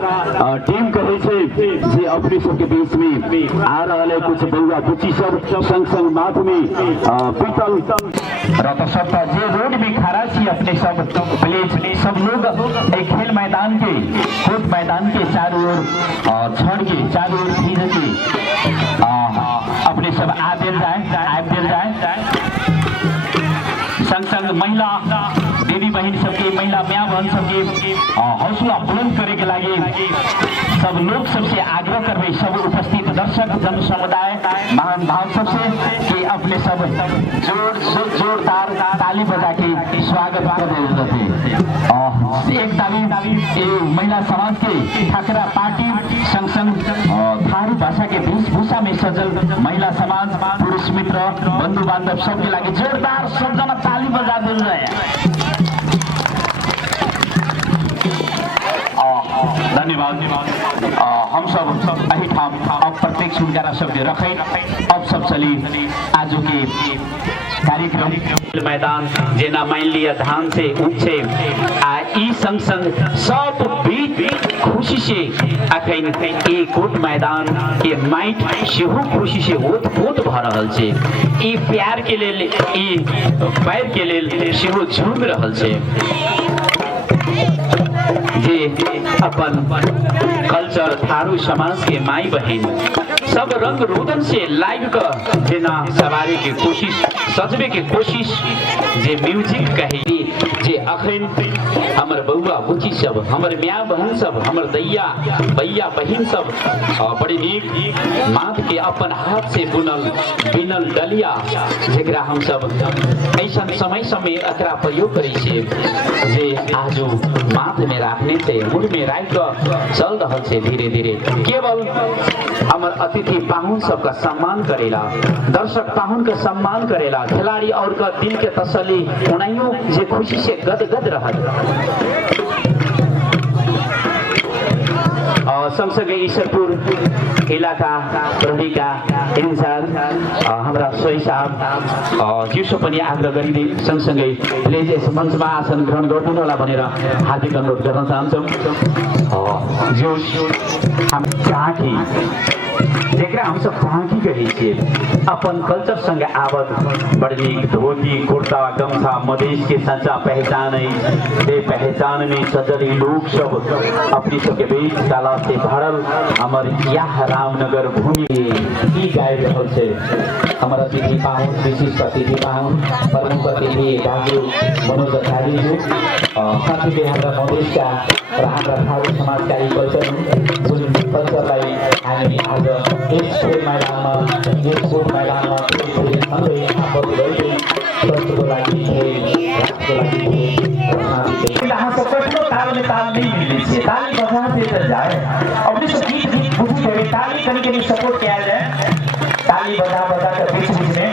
Team कहे छे जे अपने सबके बीच में आ रहा कुछ बउआ बुची सब संग संग माथ में पीतल रतसप्ता जे रोड में खड़ा छी अपने सब प्लीज सब लोग एक खेल मैदान के कोर्ट मैदान के चारों ओर छड़ के चारों ओर खींच के अपने सब आ दिल जाए संग संग महिला दीदी बहन सबके महिला माँ बहन सबके हौसला बुलंद करे के लागे सब लोग सबसे आग्रह करबे सब उपस्थित दर्शक जन समुदाय महान भाव सबसे कि अपने सब जोरदार ताली बजा के स्वागत कर देते एक दावी महिला समाज के ठाकरा पार्टी संग संग थारू भाषा के वेशभूषा में सजल महिला समाज पुरुष मित्र बंधु बांधव सबके लागे जोरदार सब जना ताली बजा दिल रहे। धन्यवाद। हम सब अही ठाम अब प्रत्येक सुनकारा शब्द रखे अब सब चली आज के कार्यक्रम मैदान जेना मान लिया धान से उठे आ ई संग संग सब बीच खुशी से अखन ई कोट मैदान के माइट सेहो खुशी से ओत भ रहल छे ई प्यार के लेल ई पैर के लेल सेहो झूम रहल छे जे अपन कल्चर थारू समाज के माई बहन सब रंग रोदन से लाइव का देना सवारी के कोशिश सजबे के कोशिश जे म्यूजिक कही जे अखन हमर बउआ बुची सब हमर माँ बहन सब हमर दैया भैया बहन सब बड़ी नीक माथ के अपन हाथ से बिनल डलिया जेकरा हम सब ऐसा समय समय एकरा प्रयोग करे छे जे आजू माथ में राखने से मुड़ में राख चल रहा है धीरे धीरे केवल हमर अतिथि पाहुन सबका सम्मान करेला दर्शक पाहुन का सम्मान करेला खिलाड़ी और का दिल के तसल्ली उनाइयों जे खुशी से गदगद रहत संगसँगै ईश्वरपुर इलाका प्रहरीका इंचार्ज हाम्रा सोही साहब जिउसो पनि आग्रह गरिदिए सँगसँगै प्लिज यस मञ्चमा आसन ग्रहण गर्नु होला भनेर हार्दिक अनुरोध गर्न चाहन्छौँ। ज्यू हम चाहकी जेकरा हम सब झांकी कहे छे अपन कल्चर संग आवत बड़ नीक धोती कुर्ता गमछा मधेश के सच्चा पहचान है पहचान में सजल लोग सब अपनी सबके बीच कला से भरल हमर यह रामनगर भूमि की गाय रहल छे हमर अतिथि पाहुन विशिष्ट अतिथि पाहुन प्रमुख अतिथि दाजु मनोज आचार्य जी साथै में हाम्रा मधेशका र हाम्रा थारू समाजका यी कल्चरलाई हामी आज यस मैदानमा यस कोट मैदानमा सँगै आबद्ध गर्दै प्रस्तुतको लागि ताल नहीं मिली थी ताली बजाते चल जाए और इस गीत बुझी गए ताली कहीं सपोर्ट किया जाए ताली बजा कर बीच में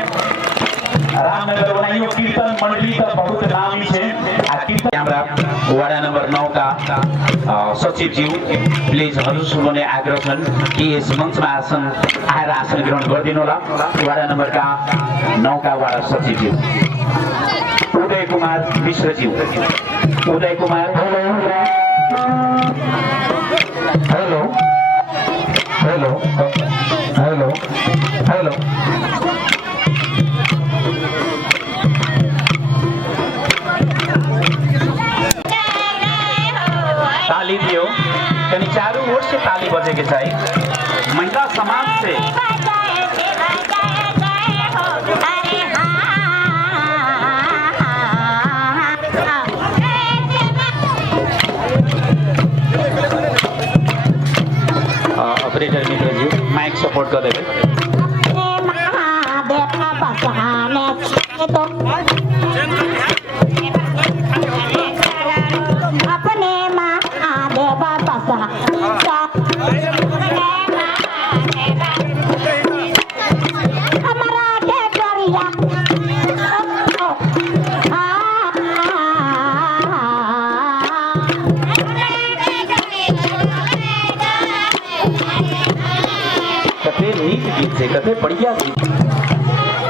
रामनगर बनाइयो कीर्तन मंडली का बहुत नामी है कीर्तन हमरा वार्ड नंबर 9 का सचिव जी प्लिज हजुरले आग्रह छन् कि यस मञ्चमा आएर आसन ग्रहण गरिदिनु होला वार्ड नंबर का 9 का वार्ड सचिव ji Uday Kumar Mishra ji Uday Kumar hello hello hello hello ताली दियो कहीं चारों ओर से ताली बजे के चाहिए महिला समाज से ऑपरेटर मित्र जी माइक सपोर्ट कर देवे गीत से कथे बढ़िया गीत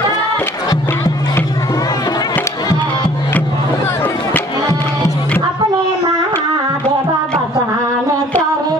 अपने महादेव बसाने करे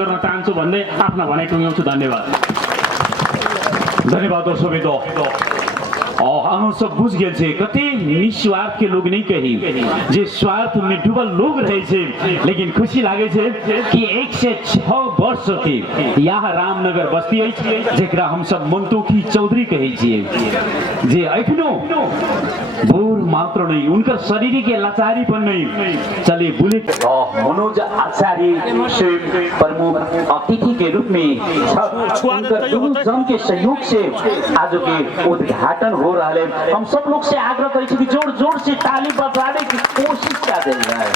गर्न चाहन्छु भन्दै आफ्ना भनाइ टुङ्ग्याउँछु। धन्यवाद। धन्यवाद दर्शकबिन्दु। हम सब बुझ गए थे कते निस्वार्थ के लोग नहीं कही जे स्वार्थ में डूबल लोग रहे थे, लेकिन खुशी लागे थे कि 106 वर्ष थी यहाँ रामनगर बस्ती है जेकरा हम सब मंतोखी चौधरी कहे छिए जे अखनो बूढ़ मात्र नहीं उनका शरीर के लाचारी पर नहीं चले बुलेट मनोज आचार्य प्रमुख अतिथि के रूप में जन के सहयोग से आज के उद्घाटन हो रहा है। हम सब लोग से आग्रह करें कि जोर जोर से ताली बजाने की कोशिश कर रहा है।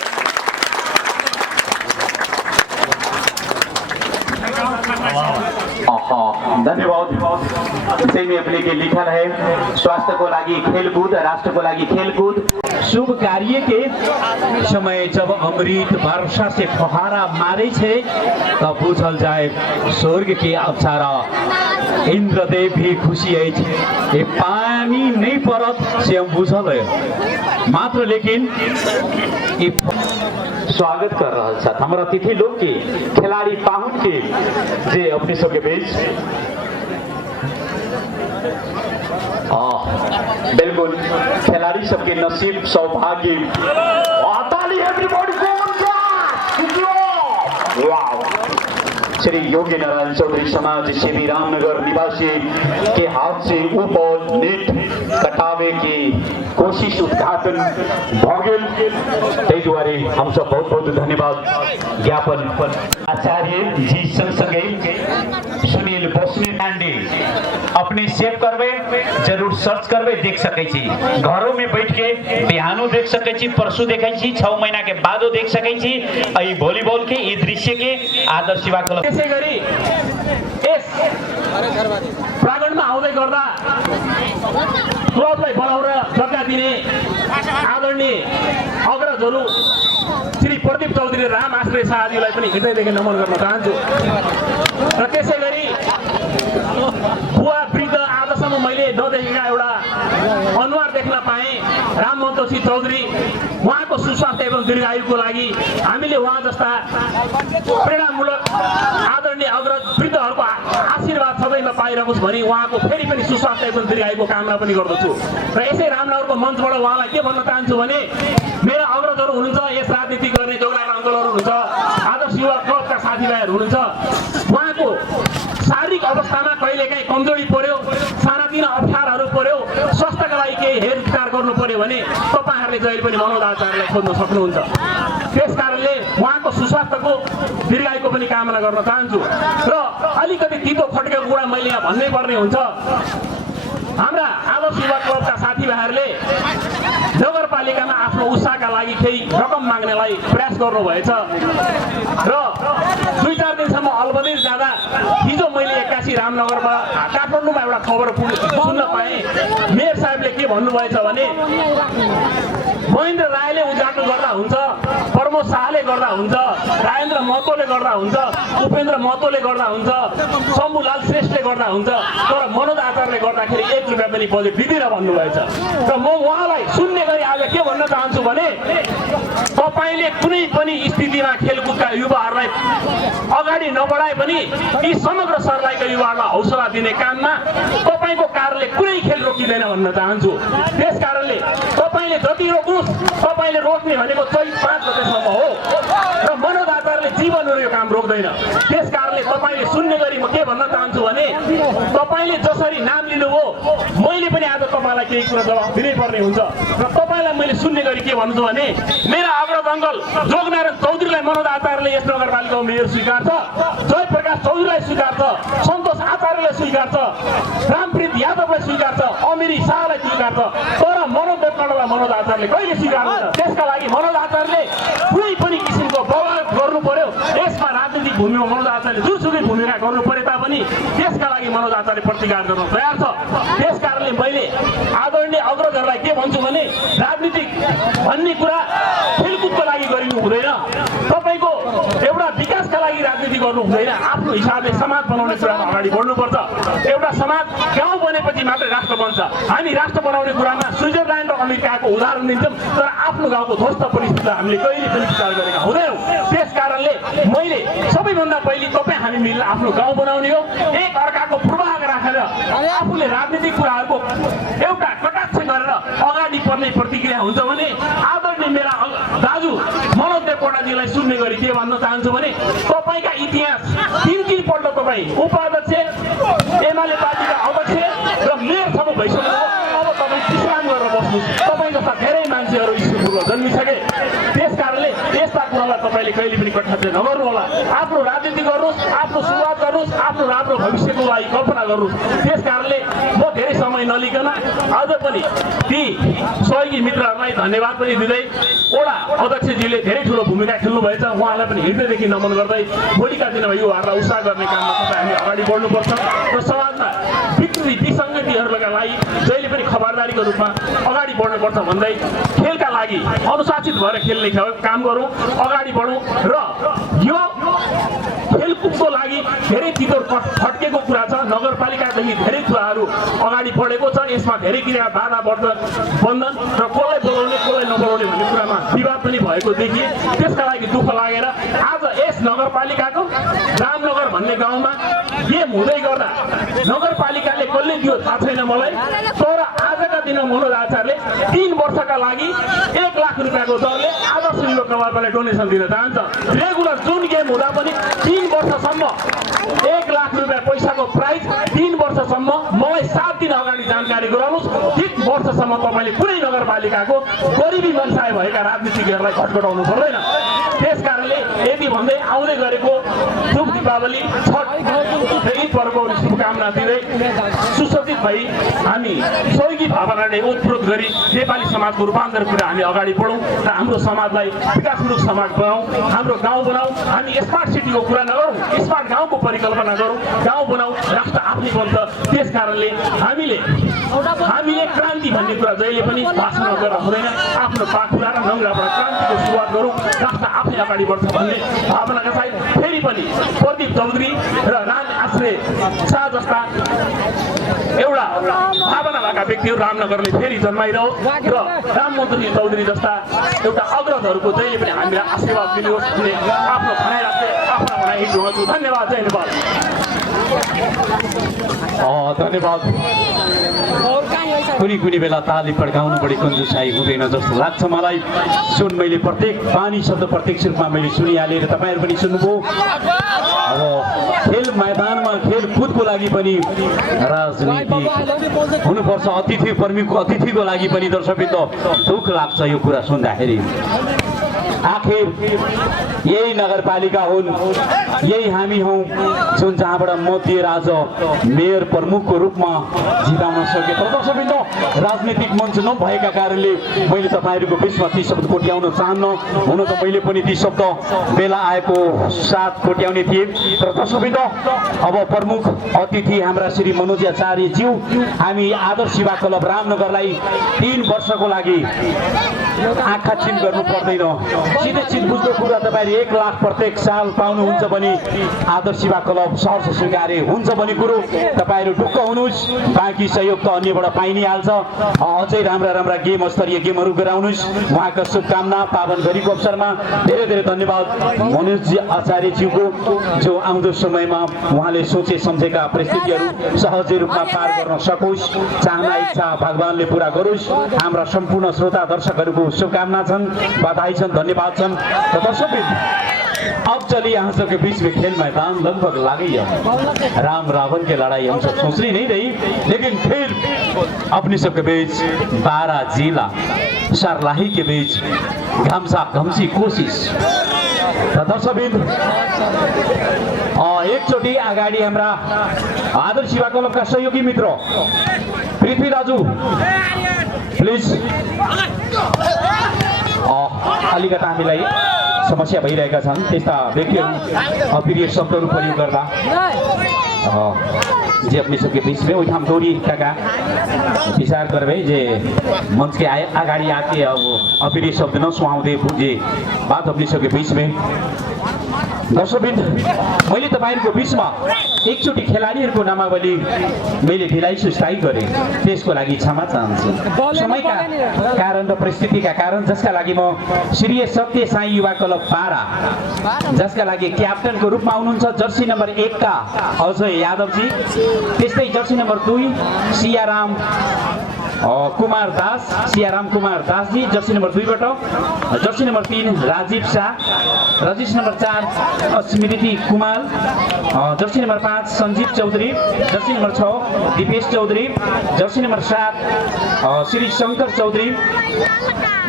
धन्यवाद। में अपने के लिखा है स्वास्थ्य को लागी खेलकूद, राष्ट्र को लागी खेलकूद। शुभ कार्य के समय जब अमृत वर्षा से फुहारा मारे छे तब बुझल जाए स्वर्ग के अप्सरा इंद्रदेव भी खुशी है। पानी नहीं पड़त से हम बुझल है मात्र, लेकिन स्वागत कर रहा साथ हमारा अतिथि लोग के खिलाड़ी पाहुन के जे अपने सबके बीच बिल्कुल खिलाड़ी सबके नसीब सौभाग्य श्री योगी नारायण चौधरी समाज सेवी रामनगर निवासी के हाथ से उपल नेट कटावे की कोशिश उद्घाटन भगेल त्यही द्वारे हम सब बहुत बहुत धन्यवाद ज्ञापन आचार्य जी संगसँगै सुनील बस्नेत पांडे अपने सेव करवे जरूर सर्च करवे देख सकै छी घरों में बैठ के बिहानो देख सकै छी परसों देखै छी 6 महीना के बादो देख सकै छी अई भलिबल के यी दृश्य के आदर्श सेवा क्लब त्यसै गरी यस प्राङ्गणमा आउँदै गर्दा क्लबलाई बढाउन जग्गा दिने आदरणीय अग्रजहरू श्री प्रदीप चौधरी राम आश्रय शाहजीलाई पनि हृदयदेखि नमन गर्न चाहन्छु र त्यसै गरी बुवा वृद्ध आजसम्म मैले नदेखेका एउटा अनुहार देख्न पाएँ राम मन्तोसी चौधरी उहाँको सुस्वास्थ्य एवं दीर्घायुको लागि हामीले उहाँ जस्ता प्रेरणामूलक आदरणीय अग्रज वृद्धहरूको आशीर्वाद सदैव पाइरहोस् भनी उहाँको फेरि पनि सुस्वास्थ्य एवं दीर्घायुको कामना पनि गर्दछु र यसै रामनगरको मञ्चबाट उहाँलाई के भन्न चाहन्छु भने मेरा अग्रजहरू हुनुहुन्छ यस राजनीति गर्ने जोगनारायण अङ्कलहरू हुनुहुन्छ आदर्श युवा क्लबका साथीभाइहरू हुनुहुन्छ उहाँको शारीरिक अवस्थामा कहिलेकाहीँ कमजोरी पर्यो सानातिना अप्ठ्याराहरू पर्यो स्वास्थ्यका लागि केही हेरविचार गर्नु पर्यो भने तपाईँहरूले जहिले पनि मनोज आचार्यलाई खोज्न सक्नुहुन्छ त्यस कारणले उहाँको सुस्वास्थ्यको दीर्घायुको पनि कामना गर्न चाहन्छु र अलिकति तितो खट्केको कुरा मैले यहाँ भन्नै पर्ने हुन्छ हाम्रा आदर्श युवा क्लबका साथीभाइहरूले नगरपालिकामा आफ्नो उत्साहका लागि केही रकम माग्नेलाई प्रयास गर्नुभएछ र 2-4 दिनसम्म अलबदिर जाँदा हिजो मैले 81 रामनगरमा काठमाडौँमा एउटा खबर सुन्न पाएँ मेयर साहेबले के भन्नुभएछ भने महेन्द्र रायले उद्घाटन गर्दा हुन्छ प्रमोद शाहले गर्दा हुन्छ राजेन्द्र महतोले गर्दा हुन्छ उपेन्द्र महतोले गर्दा हुन्छ शम्भुलाल श्रेष्ठले गर्दा हुन्छ तर मनोज आचार्यले गर्दाखेरि 1 रुपियाँ पनि बजेट दिँदिन भन्नुभएछ र म उहाँलाई सुन्ने गरी आज के भन्न चाहन्छु भने तपाईँले कुनै पनि स्थितिमा खेलकुदका युवाहरूलाई अगाडि नबढाए पनि यी समग्र सर्लाहीका युवाहरूलाई हौसला दिने काममा तपाईँको कार्यालयले कुनै खेल रोकिँदैन भन्न चाहन्छु त्यस कारणले तपाईँले जति रोक्नुहोस् तपाईँले रोक्ने भनेको चैत 5 गतेसम्म हो र मनोज आचार्यले जीवनहरू यो काम रोक्दैन त्यस कारणले तपाईँले सुन्ने गरी म के भन्न चाहन्छु भने तपाईँले जसरी नाम लिनुभयो मैले पनि आज तपाईँलाई केही कुरा जवाफ दिनै पर्ने हुन्छ र तपाईँलाई मैले सुन्ने गरी के भन्छु भने मेरा अग्रज अङ्कल जोगनारायण चौधरीलाई मनोज आचार्यले यस नगरपालिकाको मेयर स्वीकार्छ जयप्रकाश चौधरीलाई स्वीकार्छ सन्तोष आचार्यलाई स्वीकार्छ रामप्रीत यादवलाई स्वीकार्छ अमिरी शाहलाई स्वीकार्छ तर मनोज देवकोटालाई मनोज आचार्यले कहिले स्वीकार्दैन त्यसका लागि मनोज आचार्यले कुनै पनि किसिमको बवाल गर्नु पर्यो यसमा राजनीतिक भूमिमा मनोज आचार्यले जुनसुकै भूमिका गर्नु परे तापनि त्यसका लागि मनोज आचार्य प्रतिकार गर्न तयार छ त्यस कारणले मैले आदरणीय अग्रजहरूलाई के भन्छु भने राजनीतिक भन्ने कुरा खेलकुदको लागि गरिनु हुँदैन तपाईँको एउटा विकासका लागि राजनीति गर्नु हुँदैन आफ्नो हिसाबले समाज बनाउने कुरामा अगाडि बढ्नुपर्छ एउटा समाज गाउँ बनेपछि मात्रै राष्ट्र बन्छ हामी राष्ट्र बनाउने कुरामा स्विजरल्यान्ड र अमेरिकाको उदाहरण दिन्छौँ तर आफ्नो गाउँको ध्वस्त परिस्थितिलाई हामीले कहिले पनि विचार गरेका हुँदैनौँ त्यस कारणले मैले सबैभन्दा पहिले तपाईँ हामी मिलेर आफ्नो गाउँ बनाउने हो एक अर्काको पूर्वाग्रह राखेर आफूले राजनीतिक कुराहरूको एउटा कटाक्ष गरेर अगाडि पर्ने प्रतिक्रिया हुन्छ भने आदरणीय मेरा दाजु मनोज देवकोटाजीलाई सुन्ने गरी के भन्न चाहन्छु भने तपाईँका इतिहास 3 पल्ट तपाईँ उपाध्यक्ष एमाले पार्टीका अध्यक्ष र मेयरसम्म भइसक्नु अब तपाईँ विश्राम गरेर बस्नुहोस् तपाईँ जस्ता धेरै मान्छेहरू स्कुलमा जन्मिसके त्यस कारणले यस्ता कुरालाई तपाईँले कहिले पनि कटाक्ष नगर्नु होला आफ्नो राजनीति गर्नुहोस् आफ्नो सुरुवात गर्नुहोस् आफ्नो राम्रो भविष्यको लागि कल्पना गर्नुहोस् त्यस कारणले म धेरै समय नलिकन आज पनि ती सहयोगी मित्रहरूलाई धन्यवाद पनि दिँदै वडा अध्यक्षजीले धेरै ठुलो भूमिका खेल्नुभएछ उहाँलाई पनि हृदयदेखि नमन गर्दै भोलिका दिनमा युवाहरूलाई उत्साह गर्ने काममा तपाईँ हामी अगाडि बढ्नुपर्छ र समाजमा विकृति विसङ्गतिहरूका लागि जहिले पनि खबरदारीको रूपमा अगाडि बढ्नुपर्छ भन्दै खेलका लागि अनुशासित भएर खेल्ने काम गरौँ अगाडि बढौँ र यो खेलकुदको लागि धेरै चितो फट्केको कुरा छ नगरपालिकादेखि धेरै कुराहरू अगाडि बढेको छ यसमा धेरै किसिमका बाधा बन्धन र कसलाई बोलाउने कसलाई नबोलाउने भन्ने कुरामा विवाद पनि भएको देखिए त्यसका लागि दुःख लागेर आज यस नगरपालिकाको रामनगर भन्ने गाउँमा गेम हुँदै गर्दा नगरपालिकाले कसले दियो थाहा छैन मलाई तर आजका दिनमा मनोज आचार्यले 3 वर्षका लागि 1 लाख रुपियाँको दरले आदर्श युवा क्लबलाई डोनेसन दिन चाहन्छ रेगुलर जुन गेम हुँदा पनि 3 वर्ष वर्षसम्म 1 लाख रुपियाँ पैसाको प्राइज 3 वर्षसम्म मलाई 7 दिन अगाडि जानकारी गराउनुहोस्। 3 वर्षसम्म तपाईँले कुनै नगरपालिकाको गरिबी मनसाय भएका राजनीतिज्ञहरूलाई घटघटाउनु पर्दैन। त्यस कारणले यति भन्दै आउँदै गरेको शुभ दीपावली छठ ईद पर्वको शुभकामना दिँदै सुसज्जित भई हामी सहयोगी भावनाले ओतप्रोत गरी नेपाली समाजको रूपान्तरतिर हामी अगाडि बढौँ र हाम्रो समाजलाई विकासमूलक समाज बनाऊ, हाम्रो गाउँ बनाऊ। हामी स्मार्ट सिटीको कुरा नगरौँ, स्मार्ट गाउँको परिकल्पना गरौँ। गाउँ बनाऊ, राष्ट्र आफै बन्छ। त्यस कारणले हामीले क्रान्ति भन्ने कुरा जहिले पनि भाषण गरेर हुँदैन। आफ्नो पाखुरा र नङ्ग्राबाट क्रान्तिको सुरुवात गरौँ, राष्ट्र आफै अगाडि बढ्छ भन्ने भावनाका साथ फेरि पनि प्रदीप चौधरी र राम आश्रे शाह जस्ता एउटा भावना भएका व्यक्तिहरू रामनगरले फेरि जन्माइरहोस् र राममोहन चौधरी जस्ता एउटा अग्रजहरूको जहिले पनि हामीलाई आशीर्वाद मिलोस् भन्ने आफ्नो भनाइ राख्दै आफ्नो भनाइ हिँड्छु। धन्यवाद। जय नेपाल। धन्यवाद। कुनै बेला ताली पड्काउनु बढी कन्जुसाई हुँदैन जस्तो लाग्छ मलाई। मैले प्रत्येक बानी शब्द प्रत्यक्ष रूपमा मैले सुनिहालेँ र तपाईँहरू पनि सुन्नुभयो। अब खेल मैदानमा खेलकुदको लागि पनि राजनीति हुनुपर्छ। अतिथिको लागि पनि दर्शकवृन्द दुःख लाग्छ यो कुरा सुन्दाखेरि। आखिर यही नगरपालिका हुन्, यही हामी हौँ जुन जहाँबाट मत दिएर आज मेयर प्रमुखको रूपमा जिताउन सके। तर दर्शकवृन्द राजनीतिक मञ्च नभएका कारणले मैले तपाईँहरूको बिचमा ती शब्द कोट्याउन चाहन्न। हुन त मैले पनि ती शब्द बेला आएको साथ कोट्याउने थिएँ। तर दर्शकवृन्द अब प्रमुख अतिथि हाम्रा श्री मनोज आचार्यज्यू, हामी आदर्श सेवा क्लब रामनगरलाई 3 वर्षको लागि आँखा चिन गर्नु पर्दैन। सिधै चिजबुझ्दो कुरा तपाईँले 1 लाख प्रत्येक साल पाउनुहुन्छ भने आदर्श सेवा क्लब सहर्ष स्वीकार्य हुन्छ भन्ने कुरो तपाईँहरू ढुक्क हुनुहोस्। बाँकी सहयोग त अन्यबाट पाइ नै हाल्छ। अझै राम्रा गेम स्तरीय गेमहरू गराउनुहोस्। उहाँका शुभकामना पावन घडीको अवसरमा धेरै धेरै धन्यवाद मनोज आचार्यज्यूको, जो आउँदो समयमा उहाँले सोचे सम्झेका परिस्थितिहरू सहजै रूपमा पार गर्न सकोस्। चाहना इच्छा भगवानले पुरा गरोस्। हाम्रा सम्पूर्ण श्रोता दर्शकहरूको शुभकामना छन्, बधाई छन्, धन्यवाद छन्। तो दर्शक अब चलिए यहाँ सबके बीच में खेल मैदान लगभग लागी है। राम रावण की लड़ाई हम सब सोच नहीं रही, लेकिन फिर अपने सबके बीच 12 जिला सर्लाही के बीच घमसा घमसी कोशिश। दर्शकबिन्द एकचोटि अगाडि हाम्रा आदर्श सेवा क्लबका सहयोगी मित्र पृथ्वी दाजु प्लिज। अलिकति हामीलाई समस्या भइरहेका छन्, त्यस्ता व्यक्तिहरू अप्रिय शब्दहरू प्रयोग गर्दा जे अपने सबके बीच में वही हम गौरी काका विचार करबे जे मंच के अगाडि आके अब अप्रिय शब्द न सुहाउँदै बुझे बात अपने सबके बीच में। दर्शकबिन्द मैले तपाईहरुको बीचमा एकचोटि खेलाडीहरूको नामावली मैले ढिलाइ सुस्ताई गरेँ, त्यसको लागि क्षमा चाहन्छु। समयका कारण र परिस्थितिका कारण जसका लागि म श्री सत्य साई युवा क्लब 12 जसका लागि क्याप्टनको रूपमा हुनुहुन्छ जर्सी नम्बर 1 का अजय यादवजी, त्यस्तै jersey number 2 Siyaram Kumar Das ji, jersey number 2 बाट जर्सी नम्बर 3 राजीव शाह, रजिस number 4 Smriti Kumar, jersey number 5 Sanjeev Chaudhary, jersey number 6 Dipesh Chaudhary, jersey number 7 Shri Shankar Chaudhary,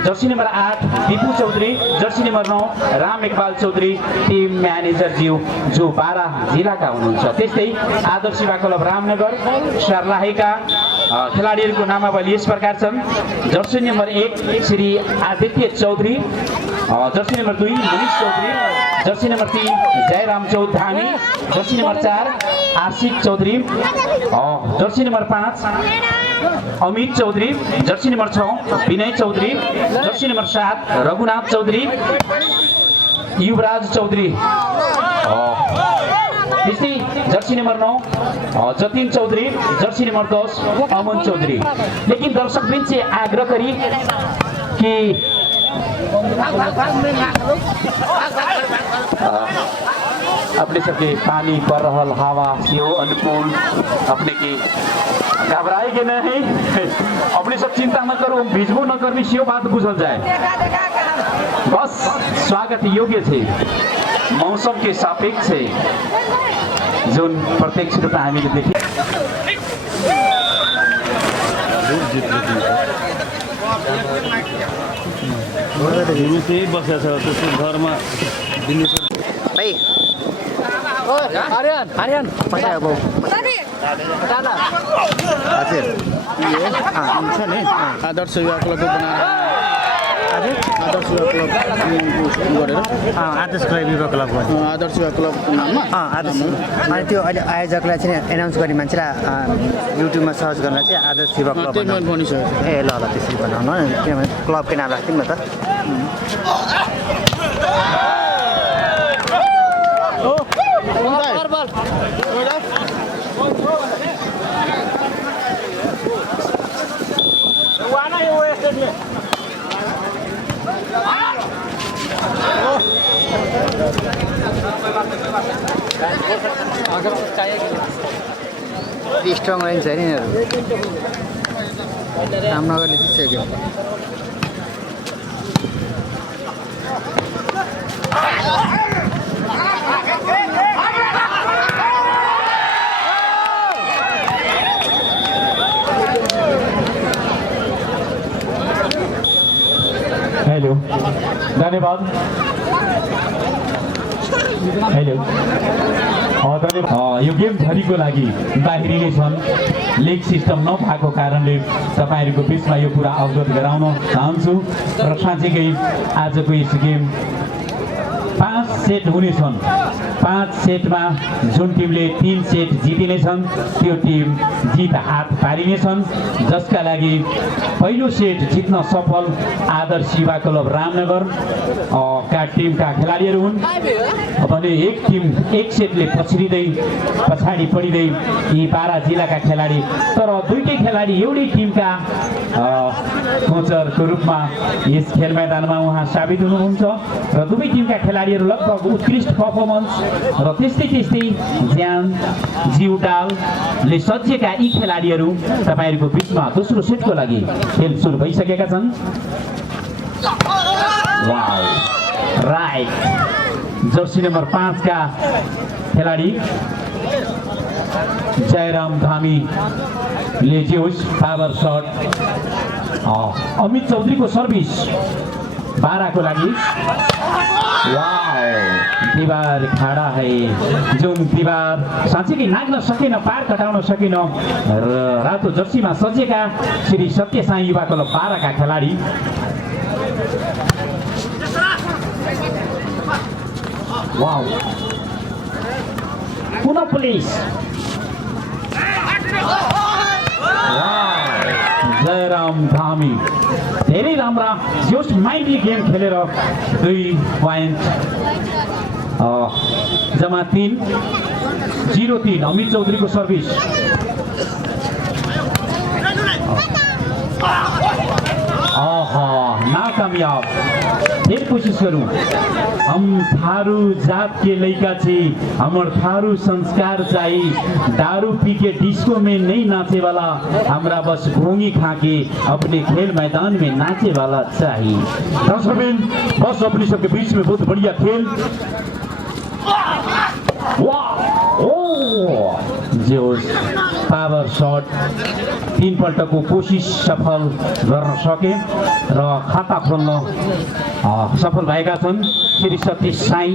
jersey number 8 Dipu Chaudhary, jersey number 9 Ram Iqbal Chaudhary, team manager ज्यू जो 12 जिल्लाका हुनुहुन्छ। त्यस्तै आदर्श सेवा क्लब रामनगर सर्लाहीका खेलाडीहरूको नामावली यस प्रकार छन्। Jersey number 1 Shri Aditya Chaudhary, jersey number 2 Manish Chaudhary, jersey number 3 Jayaram Chaudhary, jersey number 4 Ashiq Chaudhary, jersey number 5 Amit Chaudhary, jersey number 6 Vinay Chaudhary, jersey number 7 Raghunath Chaudhary, Yuvraj Chaudhary, त्यस्तै jersey number 9 Jatin Chaudhary, jersey number 10 Aman Chaudhary. लेकिन दर्शकबिन से आग्रह करी कि अपने सबके पानी पर रहल हवा सेहो अनुकूल, अपने की घबराएंगे नहीं, अपने सब चिंता न करो, भिजबो न करबी सेहो बात बुझल जाए। बस स्वागत योग्य छे मौसम के सापेक्ष जुन प्रत्यक्ष रूपमा हामीले देख्यौं बसेको छ त्यसको घरमा भाइ आर्यन पैसा अब हजुर छ नि आदर्श युवा क्लबको बनाएर आदर्श युवा क्लब गरेर आदर्श युवा क्लब आदर्श युवा क्लबको नाममा आदर्श अनि त्यो अहिले आयोजकलाई चाहिँ एनाउन्स गर्ने मान्छेलाई युट्युबमा सर्च गर्न चाहिँ आदर्श युवा क्लब बनिसक्यो ए ल ल त्यसरी बनाउनु किनभने क्लबकै नाम राख्थ्यौँ न त स्ट्रङ रहन्छ नि यिनीहरू काम नगर्ने जित्सक्यो हेलो धन्यवाद हेलो यो गेम भरिको लागि बाहिरी नै छन् लिग सिस्टम नभएको कारणले तपाईँहरूको बिचमा यो कुरा अवगत गराउन चाहन्छु र साँच्चीकै आजको यस गेम 5 सेट हुनेछन् 5 सेटमा जुन टिमले 3 सेट जितिनेछन् त्यो टिम जित हात पारिनेछन् जसका लागि पहिलो सेट जित्न सफल आदर्श युवा क्लब रामनगर का टिमका खेलाडीहरू हुन् भने एक टिम एक सेटले पछाडि पडिँदै यी बारा जिल्लाका खेलाडी तर दुईटै खेलाडी एउटै टिमका कोचरको रूपमा यस खेल मैदानमा उहाँ साबित हुनुहुन्छ र दुवै टिमका खेलाडीहरू लगभग उत्कृष्ट पर्फर्मेन्स र त्यस्तै ज्यान जिउडालले सजिएका यी खेलाडीहरू तपाईँहरूको बिचमा दोस्रो सेटको लागि खेल सुरु भइसकेका छन् राइट जर्सी नम्बर 5 का खेलाडी जयराम धामीले जे होस् पावर शट अमित चौधरीको सर्भिस 12 को लागि दीवार खड़ा है जुन दीवार साँच्चीकै नाग्न सकेन पार कटाउन सकेन रातो जर्सीमा सजिएका श्री सत्य साई युवा क्लब 12 का खेलाडी पुनः पुलिस जयराम धामी धेरै राम्रा जोस माइन्डली गेम खेलेर 2 पोइन्ट जम्मा 3-0-3 अमित चौधरीको सर्भिस नाकामयाब फिर कोशिश करूं हम थारू जात के लड़का छे हमर थारू संस्कार चाहिए दारू पी के डिस्को में नहीं नाचे वाला हमरा बस घोंगी खा के अपने खेल मैदान में नाचे वाला चाहिए दर्शकबिन बस अपनी सबके बीच में बहुत बढ़िया खेल जो पावर शट 3 पल्टको कोशिश सफल गर्न सके र खाता खोल्न सफल भएका छन् श्री सत्य साई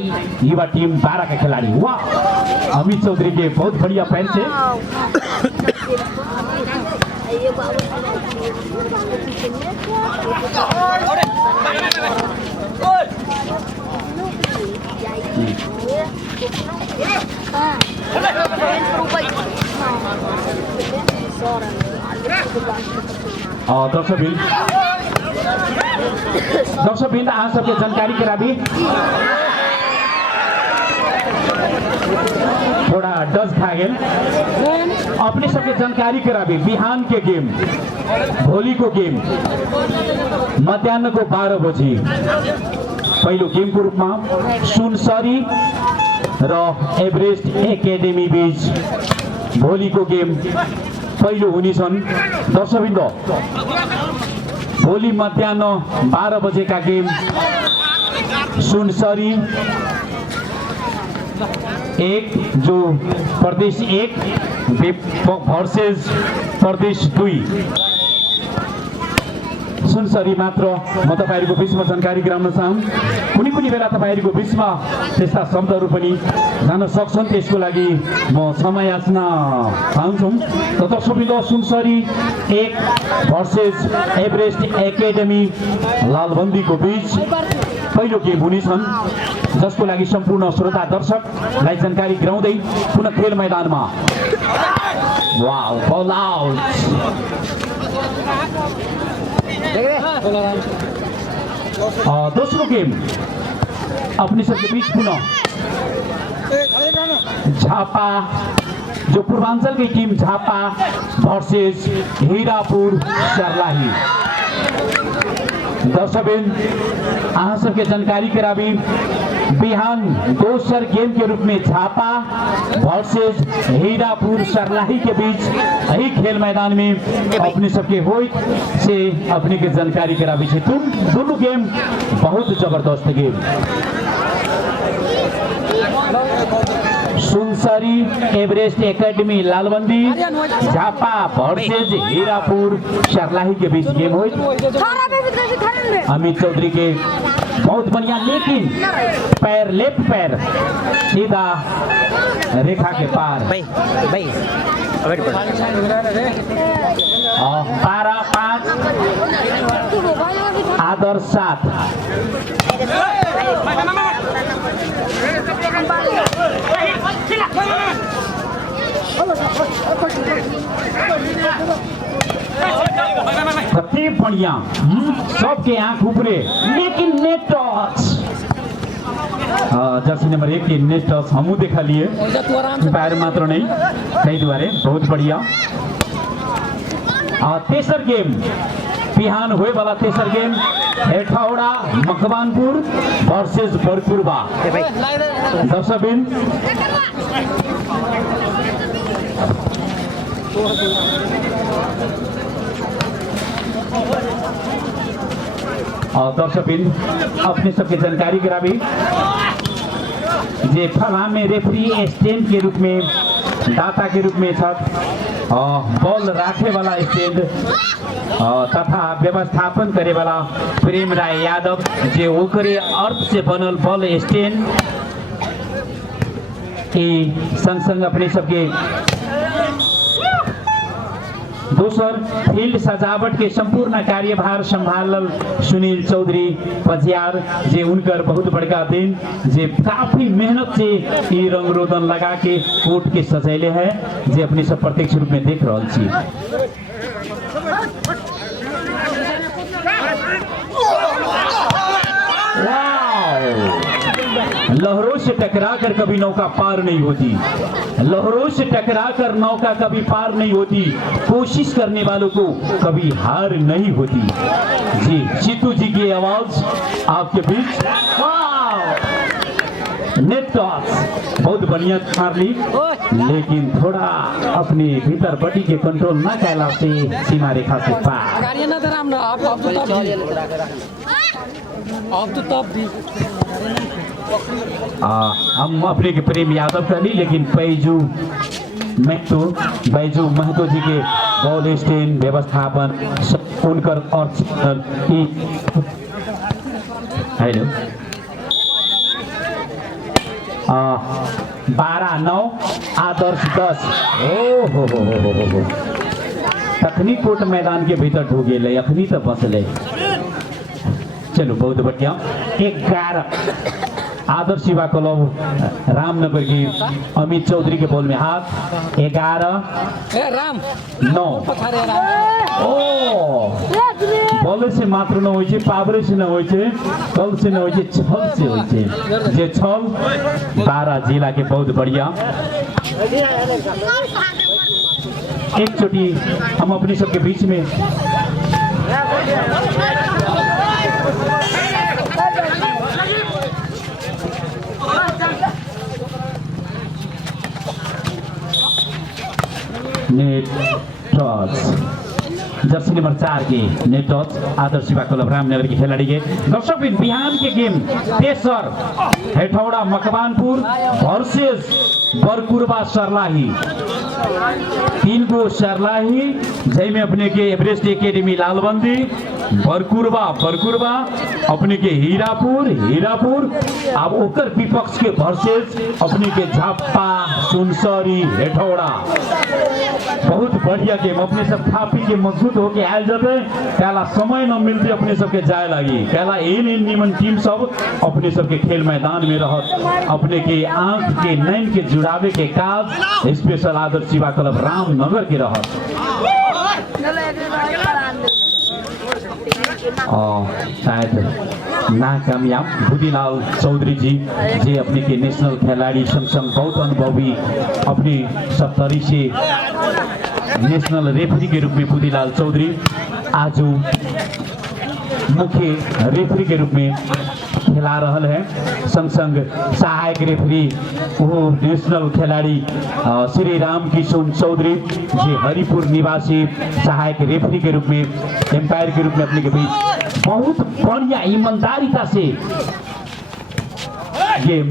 युवा टीम 12 का खिलाड़ी अमित चौधरी के बहुत बढ़िया पैन से दर्शकबिन आज सबके जानकारी कराबी थोड़ा डस खा गए अपने सबके जानकारी कराबी बिहान के गेम भोलि को गेम मध्याह को 12 बजे पहिलो गेम को रूप में सुनसरी र एभरेस्ट एकेडेमी बीच भोलि को गेम पहिलो हुनेछन् दर्शकबिन्दु भोलि मध्याह 12 बजे का गेम सुनसरी 1 जो प्रदेश 1 भर्सेस प्रदेश 2। सुनसरी मात्र म तपाईँहरूको बिचमा जानकारी गराउन चाहन्छु। कुनै पनि बेला तपाईँहरूको बिचमा त्यस्ता शब्दहरू पनि जान सक्छन्, त्यसको लागि म समय याचना चाहन्छौँ। र तसर्थ सुनसरी 1 भर्सेस एभरेस्ट एकाडेमी लालबन्दीको बीच पहिलो गेम हुनेछन्, जसको लागि सम्पूर्ण श्रोता दर्शकलाई जानकारी गराउँदै पुनः खेल मैदानमा। वाउ, बल आउट। दोस्रो गेम अपने सबके बीच पुनः झापा जो पूर्वांचल की टीम झापा वर्सेस हीरापुर सर्लाही। दर्शकबिन अहाँ सबके जानकारी कराबी, बिहान दोसर गेम के रूप में झापा वर्सेस हीरापुर सर्लाही के बीच यही खेल मैदान में अपने सबके होइत से अपने के जानकारी कराबी छे। दोनों गेम बहुत जबरदस्त game. Sunsari Everest academy Lalbandi Jhapa versus Hirapur Sarlahi के बीच गेम हुई। अमित चौधरी के बहुत बढ़िया, लेकिन पैर लेफ्ट पैर सीधा रेखा के पार। 12-5 आदर्श 7। कति बढ़िया, सबके आंख उपरे, लेकिन नेट टच। जर्सी नंबर 1 के नेट टच हमू देखा लिए, पैर मात्र नहीं, कई द्वारे बहुत बढ़िया। तेसर गेम बिहान हुए वाला तेसर गेम हेठौड़ा मकवानपुर वर्सेस बरकुरबा। दर्शकबिन और दर्शकबिन अपने सबके जानकारी कराबी जे फलाम में रेफरी स्टैंड के रूप में, दाता के रूप में बॉल राखे वाला स्टैंड तथा व्यवस्थापन करे वाला प्रेम राय यादव जे ओकरे अर्थ से बनल बॉल स्टैंड की संग संग अपने सबके दोसर फील्ड सजावट के संपूर्ण कार्यभार संभालल सुनील चौधरी पजियार जे उनकर बहुत बड़का दिन जे काफी मेहनत से ये रंग रोदन लगा के कोर्ट के सजैले है, जे अपने सब प्रत्यक्ष रूप में देख रहा छी। लहरों से टकराकर कभी नौका पार नहीं होती, लहरों से टकराकर नौका कभी पार नहीं होती, कोशिश करने वालों को कभी हार नहीं होती। जी जीतू जी की आवाज आपके बीच। नेट टॉस बहुत बढ़िया मार ली, लेकिन थोड़ा अपने भीतर बॉडी के कंट्रोल न कैला से सीमा रेखा से पार। हम अपने के प्रेम यादव कर ली, लेकिन बैजू महतो जी के बॉल स्टैंड व्यवस्थापन उनकर और हेलो 12-9 आदर्श 10। हो तखनी कोर्ट मैदान के भीतर ढूक गए, अखनी तो बसले। चलो बहुत बढ़िया। 11 आदर्श युवा क्लब रामनगर की अमित चौधरी के बॉल में हाथ। 11-9 बॉल से मात्र न हो, पावर से न हो, कल से न हो, छल से हो, जे छल 12 जिला के बहुत बढ़िया। एक चोटी हम अपने सबके बीच में नेट टॉस जर्सी नंबर 4 के नेट टच आदर्श सेवा क्लब रामनगर के खिलाड़ी के दर्शक बिहान के गेम तेसर हेठौड़ा मकवानपुर वर्सेस बरकुरबा सर्लाही 3 गो सर्लाही जैमे अपने के एवरेस्ट एकेडमी लालबंदी बरकुरबा अपने के हीरापुर अब ओकर विपक्ष के वर्सेस अपने के झापा सुनसरी हेठौड़ा बहुत बढ़िया गेम अपने सब खा पी के मजबूत होके आयल जाते कहला समय न मिलते अपने सबके जाए लगी कहला एन निमन टीम सब अपने सबके खेल मैदान में रहत अपने के आंख के नैन के जुड़ावे के काज स्पेशल आदर्श सेवा क्लब रामनगर के रहत शायद नाकामयाब बुद्धिलाल चौधरी जी जे अपने के नेशनल खिलाड़ी संग बहुत अनुभवी अपने 70 से नेशनल रेफरी के रूप में बुद्धिलाल चौधरी आज मुख्य रेफरी के रूप में खिला रहा है संग सहायक रेफरी वो नेशनल खिलाड़ी श्री राम किशोर चौधरी जी हरिपुर निवासी सहायक रेफरी के रूप में एम्पायर के रूप में अपने के बीच बहुत बढ़िया ईमानदारीता से गेम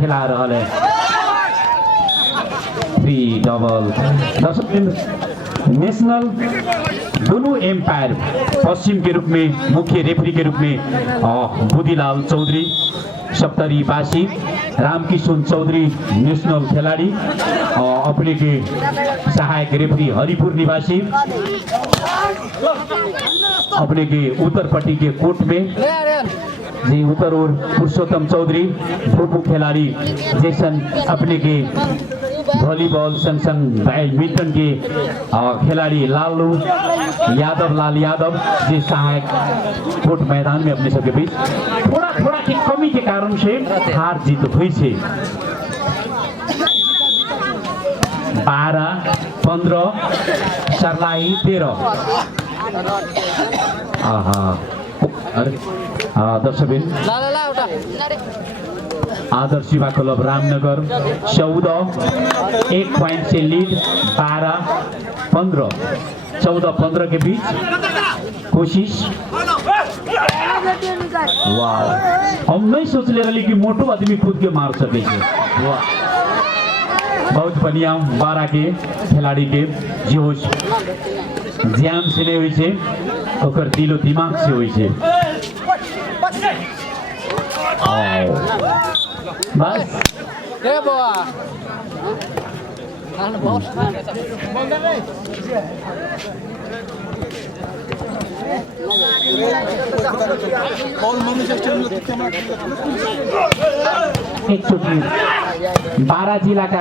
खिला रहा है 3 डबल नेशनल दोनों एम्पायर पश्चिम के रूप में मुख्य रेफरी के रूप में बुद्धिलाल चौधरी सप्तरी बासी रामकिशोर चौधरी नेशनल खिलाड़ी अपने के सहायक रेफरी हरिपुर निवासी अपने के उत्तरपट्टि के कोर्ट में जी उत्तर और पुरुषोत्तम चौधरी भूपू खिलाड़ी जैसन अपने के वॉलीबॉल संग बैडमिंटन के खिलाड़ी लाल यादव जी सहायक कोर्ट मैदान में अपने सबके बीच थोड़ा की कमी के कारण से हार जीत हुई है 12-15 सर्लाही 13 दर्शकबिन आदर्श सेवा क्लब रामनगर 14 1 पॉइंट से लीड 12-15 के बीच कोशिश वाह हम नहीं सोच ले रही कि मोटो आदमी खुद के मार सके वाह बहुत बढ़िया 12 के खिलाड़ी के जोश ज्ञान से नहीं हुई है ओकर दिलो दिमाग से हुई है बस एकचोटि 12 जिला का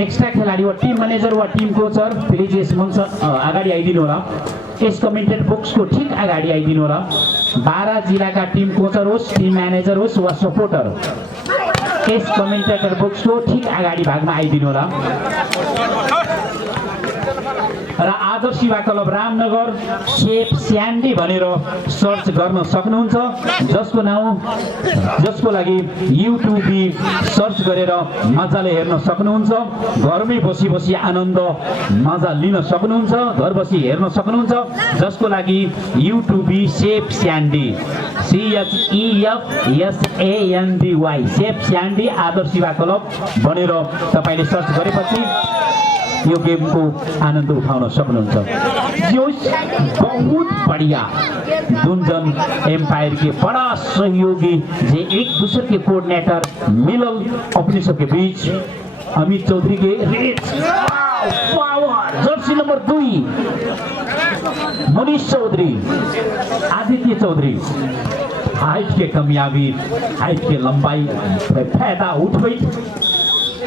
एक्स्ट्रा खिलाड़ी वा टीम मैनेजर वा टीम कोचर प्लिज यस मंच अगाडि आइदिनु होला यस कमेन्टेड बक्स को ठीक अगाडि आइदिनु होला 12 जिला का टीम कोचर होस् टीम मैनेजर होस् वा सपोर्टर यस कमेन्टेटर बक्स को ठीक अगाडि भागमा आइदिनु होला र आदर्श Seva club Ramnagar safe sandy भनेर सर्च गर्न सक्नुहुन्छ जसको लागि युट्युबी सर्च गरेर मजाले हेर्न सक्नुहुन्छ घरमै बसी आनन्द मजा लिन सक्नुहुन्छ घर बसी हेर्न सक्नुहुन्छ जसको लागि युट्युबी chef Sandy CHEFSANDY chef Sandy Adarsh Seva club भनेर तपाईले सर्च गरेपछि यो गेम को आनंद उठाउन सक्नुहुन्छ बहुत बढ़िया दुनजन एम्पायर के बड़ा सहयोगी जे एक दूसरे के कोऑर्डिनेटर मिलल अपने सबके बीच अमित चौधरी के red power jersey number 2 Manish Chaudhary Aditya Chaudhary height के कमियाबी हाइट के लंबाई फायदा उठबै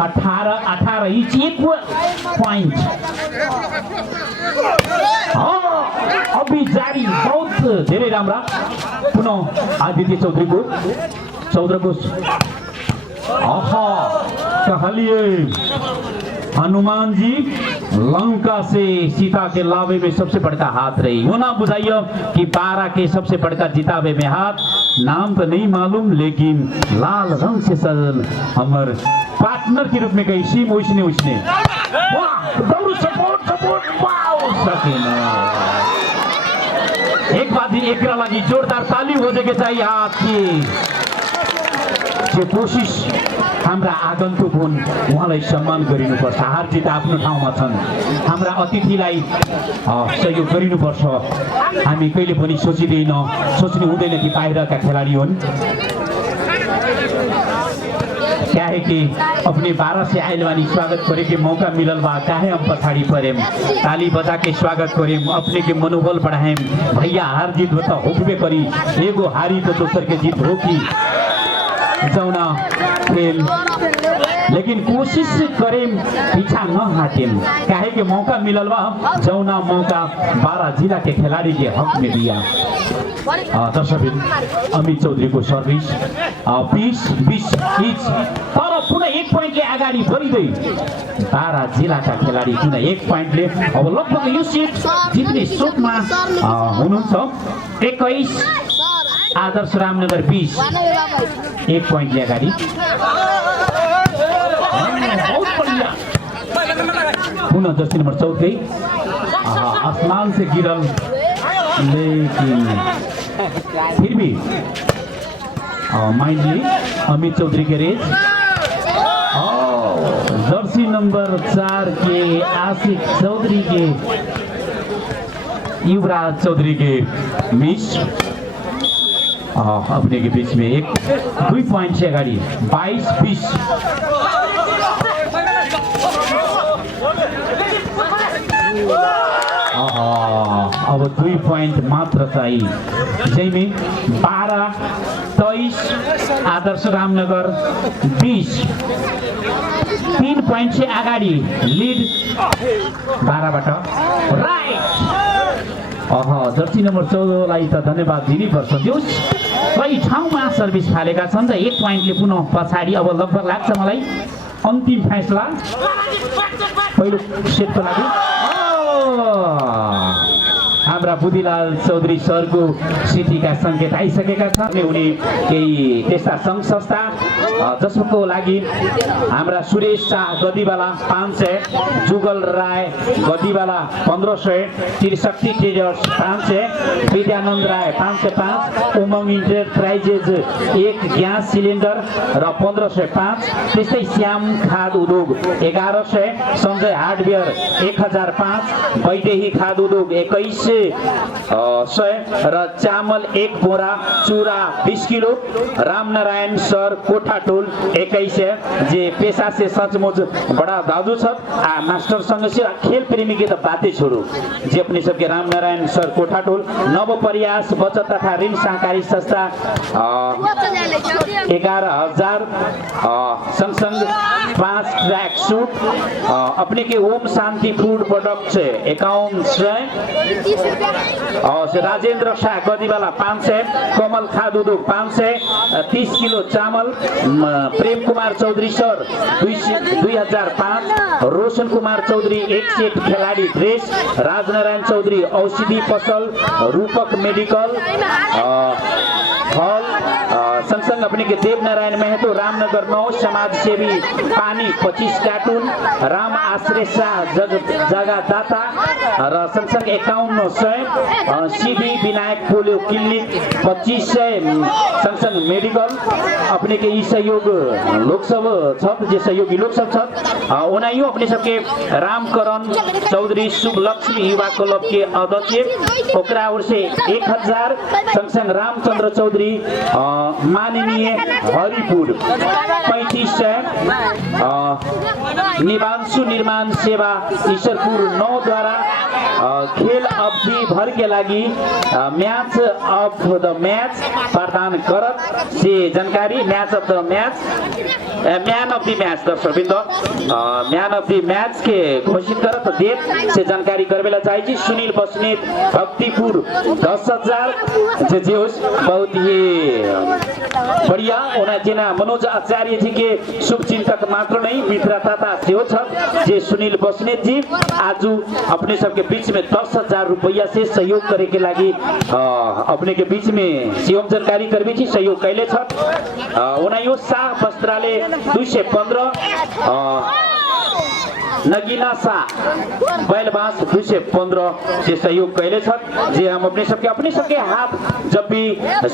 18 इच 1 पॉइंट अभी जारी बहुत धेरै राम्रा पुनः आदित्य चौधरी को 14 को कहलिए हनुमान जी लंका से सीता के लावे में सबसे बड़का हाथ रही होना बुझाइए कि 12 के सबसे बड़का जितावे में हाथ नाम तो नहीं मालूम लेकिन लाल रंग से सजल हमर पार्टनर के रूप में गई सीम उसने वाह दौड़ सपोर्ट वाओ सकिन एक बात एक लागि जोरदार ताली हो जाएके चाहिए आपकी जो कोशिश हाम्रा आगन्तुक हुन् उहाँलाई सम्मान गरिनुपर्छ हार जित आफ्नो ठाउँमा छन् हाम्रा अतिथिलाई सहयोग गरिनुपर्छ हामी कहिले पनि सोच्नु हुँदैन कि बाहिरका खेलाडी हुन् क्या है कि अपने 12 से आयल वाली स्वागत करे के मौका मिलल बा काहे हम पछाड़ी पड़ेम ताली बजा के स्वागत करेम अपने के मनोबल बढ़ाएम भैया हार जीत होता होबे करी एगो हारी तो दोसर के जीत हो कि जौना खेल लेकिन कोशिश करें पीछा न हटें काहे के मौका मिलल बा जौना मौका 12 जिला के खिलाड़ी के हक में दिया दर्शक अमित चौधरी को सर्भिस 20 तर पुनः 1 पॉइंट ले अगाडि बढ्दै 12 जिला का खिलाड़ी पुनः 1 पॉइंट ले अब लगभग यो सेट जित्ने सोचमा हुनुहुन्छ 21 आदर्श रामनगर 20 1 पॉइंट ले अगाडि पुनः जर्सी नंबर 14 आसमान से गिरल लेकिन फिर भी माइंडली अमित चौधरी के रेस जर्सी नंबर 4 के आशिक चौधरी के युवराज चौधरी के मिस अपने के बीच में 2 पॉइंट से अगाडि 22-20 अब 2 पॉइंट मात्र चाहिए जैमे 12-23 आदर्श रामनगर 20 3 पॉइंट से अगाडि लीड 12 बाट राइट जर्सी नंबर 14 लाई त धन्यवाद दिनुपर्छ जोस कई ठाउँमा सर्भिस फालेका छन् र 1 पॉइन्टले पुनः पछाडि अब लगभग लाग्छ मलाई अन्तिम फैसला पहिलो सेटको लागि हाम्रा बुद्धिलाल चौधरी सरको सिटीका सङ्केत आइसकेका छन् उनी केही त्यस्ता सङ्घ संस्था जसको लागि हाम्रा सुरेश शाह गदिवाला 500 जुगल राय गदिवाला 1500 त्रिशक्ति ट्रेडर्स 500 विद्यानन्द राय 505 उमङ इन्टरप्राइजेज 1 ग्यास सिलिन्डर र 1505 त्यस्तै श्याम खाद उद्योग 1100 सञ्जय हार्डवेयर 1005 वैदेही खाद उद्योग 2100 र चामल 1 बोरा चूरा 20 किलो रामनारायण सर कोठाटोल 2100 जे पेशा से सचमुच बड़ा दादू छ मास्टर संग से खेल प्रेमी के तो बातें छोड़ो जे अपने सबके रामनारायण सर कोठाटोल नव प्रयास बचत तथा ऋण सहकारी संस्था 11,000 संग 5 ट्रैक सूट अपने के ओम शांति फूड प्रोडक्ट्स 51 राजेंद्र शाह गदिवाला 500 कमल खाद उद्योग 530 किलो चामल प्रेम कुमार चौधरी सर 2005 रोशन कुमार चौधरी 1 सेट खिलाड़ी ड्रेस राजनारायण चौधरी औषधि पसल रूपक मेडिकल हॉल संगसंग अपने के देवनारायण महतो रामनगर 9 समाज सेवी पानी 25 कार्टून राम आश्रय शाह जगदाता र संगसंग 5100 सीधी विनायक पोलियो क्लिनिक 2500 संगसंग मेडिकल अपने के ई सहयोग लोकसभा छ जे सहयोगी लोकसभा छ उनाइयो अपने सबके रामकरण चौधरी शुभ लक्ष्मी युवा क्लब के अध्यक्ष ओकरा ओर से 1000 संगसंग रामचंद्र चौधरी माननीय हरिपुर 3500 निवांशु निर्माण सेवा ईश्वरपुर 9 द्वारा खेल अवधि भर के लागि मैच अफ द मैच प्रदान करत से जानकारी match of the match man of the match दर्शकवृन्द मैन अफ द मैच के घोषित करत डेट से जानकारी करबेला चाहिए सुनील बस्नेत भक्तिपुर 10,000 जे होस् बहुत ही बढ़िया ओना जेना मनोज आचार्य जी के शुभचिंतक मात्र नहीं मित्रता सेहो छ जे सुनील बस्नेत जी आज अपने सबके बीच में 10,000 रुपया से सहयोग करे के लागि अपने के बीच में सीएम जानकारी करबी छी सहयोग कैले छ ओना यो शाह वस्त्रालय 215 नगीना शाह बैलबास 215 से सहयोग कैले छ जे हम अपने सबके हाथ जब भी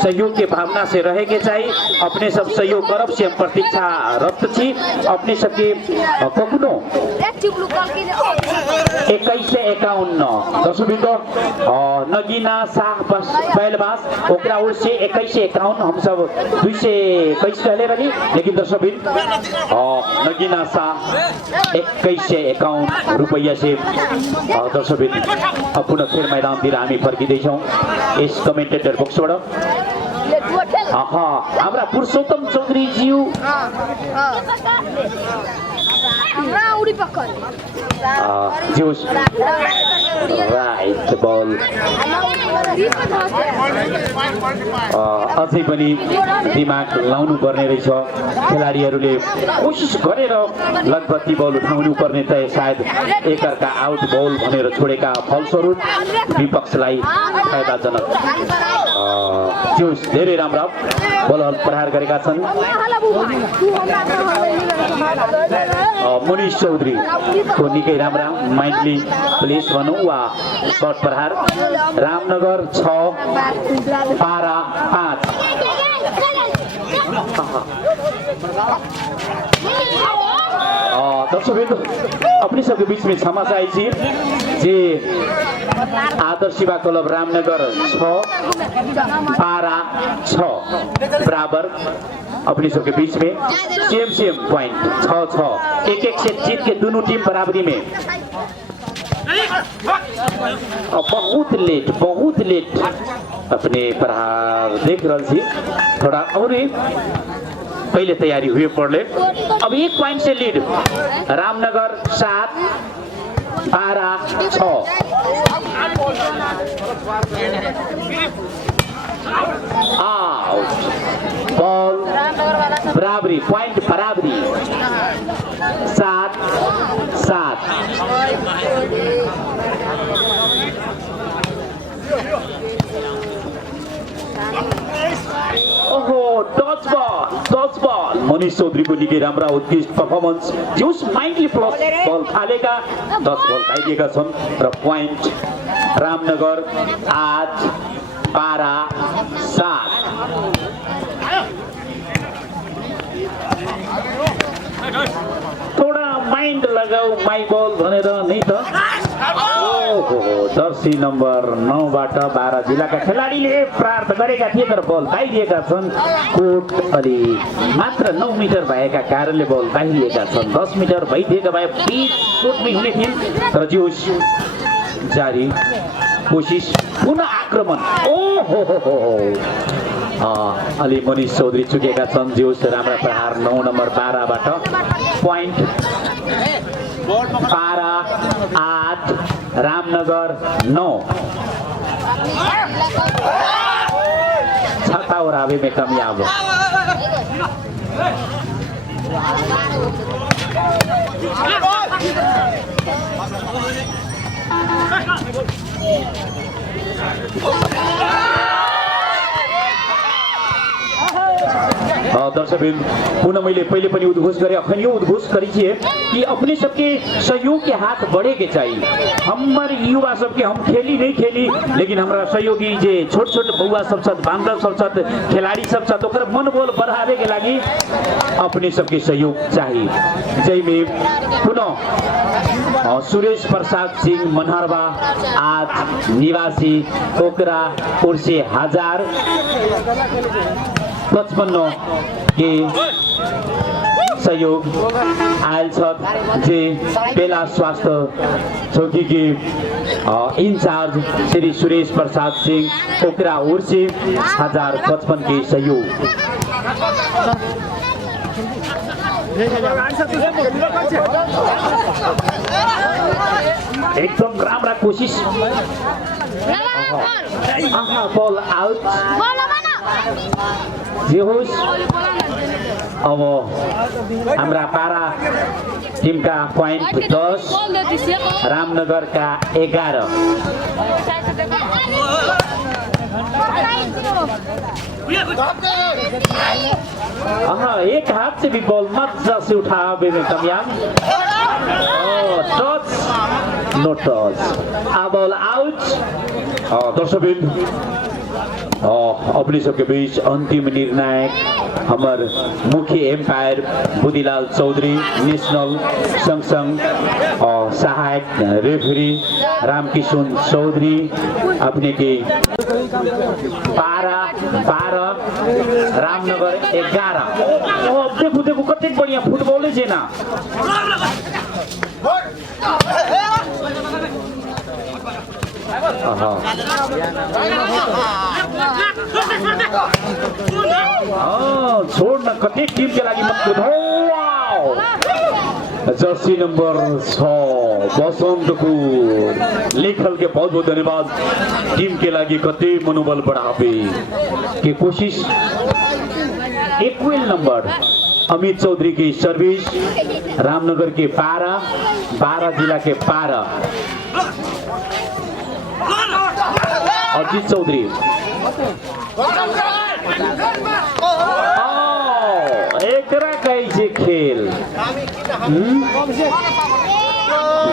सहयोग के भावना से रहे के चाहिए अपने सब सहयोग करब से हम प्रतीक्षा रक्त छी अपने सबके कखनो 2151 दर्शकबिन्दु नगीना शाह बैलबास ओकरा ओर से 2151 हम सब 221 कहले रही लेकिन दर्शकबिन्दु नगीना शाह 2151 रुपैयाँ से दर्शकबिन्दु पुनः खेल मैदानतिर हामी फर्किँदैछौँ यस कमेन्टेटर बक्सबाट हाम्रा पुरुषोत्तम चौधरी ज्यू ज्यूस राइट बल अझै पनि दिमाग लाउनु पर्ने रहेछ खेलाडीहरूले कोसिस गरेर लगभग ती बल उठाउनु पर्ने त सायद एकअर्का आउट बल भनेर छोडेका फलस्वरूप विपक्षलाई फाइदाजनक ज्यूस धेरै राम्रा बलहरू प्रहार गरेका छन् मनिष चौधरी को निकै राम्रा माइन्डली प्लेस भनौँ वा सर्ट प्रहार रामनगर 6 पारा 5 दर्शकबिन्दु अपने सबके बीच में क्षमा चाहिए जे आदर्श सेवा क्लब रामनगर 6 पारा 6 बराबर अपने सबके बीच में सेम पॉइंट 6-6 एक से जीत के दोनों टीम बराबरी में बहुत लेट अपने प्रहार देख रहे थी थोड़ा और पहले तैयारी हुए पड़ले अब 1 पॉइंट से लीड रामनगर 7 पारा 6 आउट बॉल बराबरी पॉइंट बराबरी 7-7 ओहो टच बॉल मनीष चौधरी को निकै राम्रा उत्कृष्ट पर्फर्मेन्स ज्यूस माइन्डली प्लस बल फालेका 10 बल खाइदिएका छन् र पोइन्ट रामनगर 8 पारा 7 थोड़ा माइन्ड लगाऊ माई बल भनेर नै त जर्सी नम्बर 9 बाट 12 जिल्लाका खेलाडीले प्रार्थ गरेका थिए तर बल बाहिरिएका छन् कोट अलि मात्र 9 मिटर भएका कारणले बल बाहिरिएका छन् 10 मिटर भइदिएका भए 20 कोटमै हुने थिए तर जोस जारी कोसिस पुनः आक्रमण अलि मनिष चौधरी चुकेका छन् जोस राम्रा प्रहार 9 नम्बर 12 बाट पोइन्ट पारा 8 रामनगर 9 छक्का और आवे में कामयाब दर्शकबिन पुनः मैले पहले पनि उद्घोष गरेँ अखन यो उद्घोष करिए कि अपने सबके सहयोग के हाथ बढ़े के चाहिए हमारे युवा सबके हम खेली नहीं खेली लेकिन हमारा सहयोगी जे छोट छोट बउआ सब छथि बांधव सब छथि खिलाड़ी सब छथि ओकर मनोबल बढ़ावे के लागि अपने सबके सहयोग चाहिए जैमे पुनः सुरेश प्रसाद सिंह मनहरवा आज निवासी ओकरा उर्से 1055 के सहयोग आयल छ जे बेला स्वास्थ्य चौकी के इंचार्ज श्री सुरेश प्रसाद सिंह ओकरा ओर से 1055 के सहयोग एकदम राम्रा कोसिस बल आउट जे होस् अब हाम्रा पारा टिमका पोइन्ट 10 रामनगरका 11 एक हाथ से भी बॉल मजा से उठा बेगम टच नो टच आ बॉल आउट दर्शकवृन्द अपने सबके बीच अंतिम निर्णायक हमार मुख्य एम्पायर बुद्धिलाल चौधरी नेशनल संगसंग सहायक रेफरी रामकिशन चौधरी अपने के 12 रामनगर 11 देखो देखो कते बढ़िया फुटबॉल है ना छोड़ न कति टीम के लागि जर्सी नंबर 6 बसंतपुर लेखल के बहुत बहुत धन्यवाद टीम के लागि कति मनोबल बढ़ावे के कोशिश इक्वल नंबर अमित चौधरी की सर्विस रामनगर के 12 जिला के 12 अजीत चौधरी एकरा कैसे खेल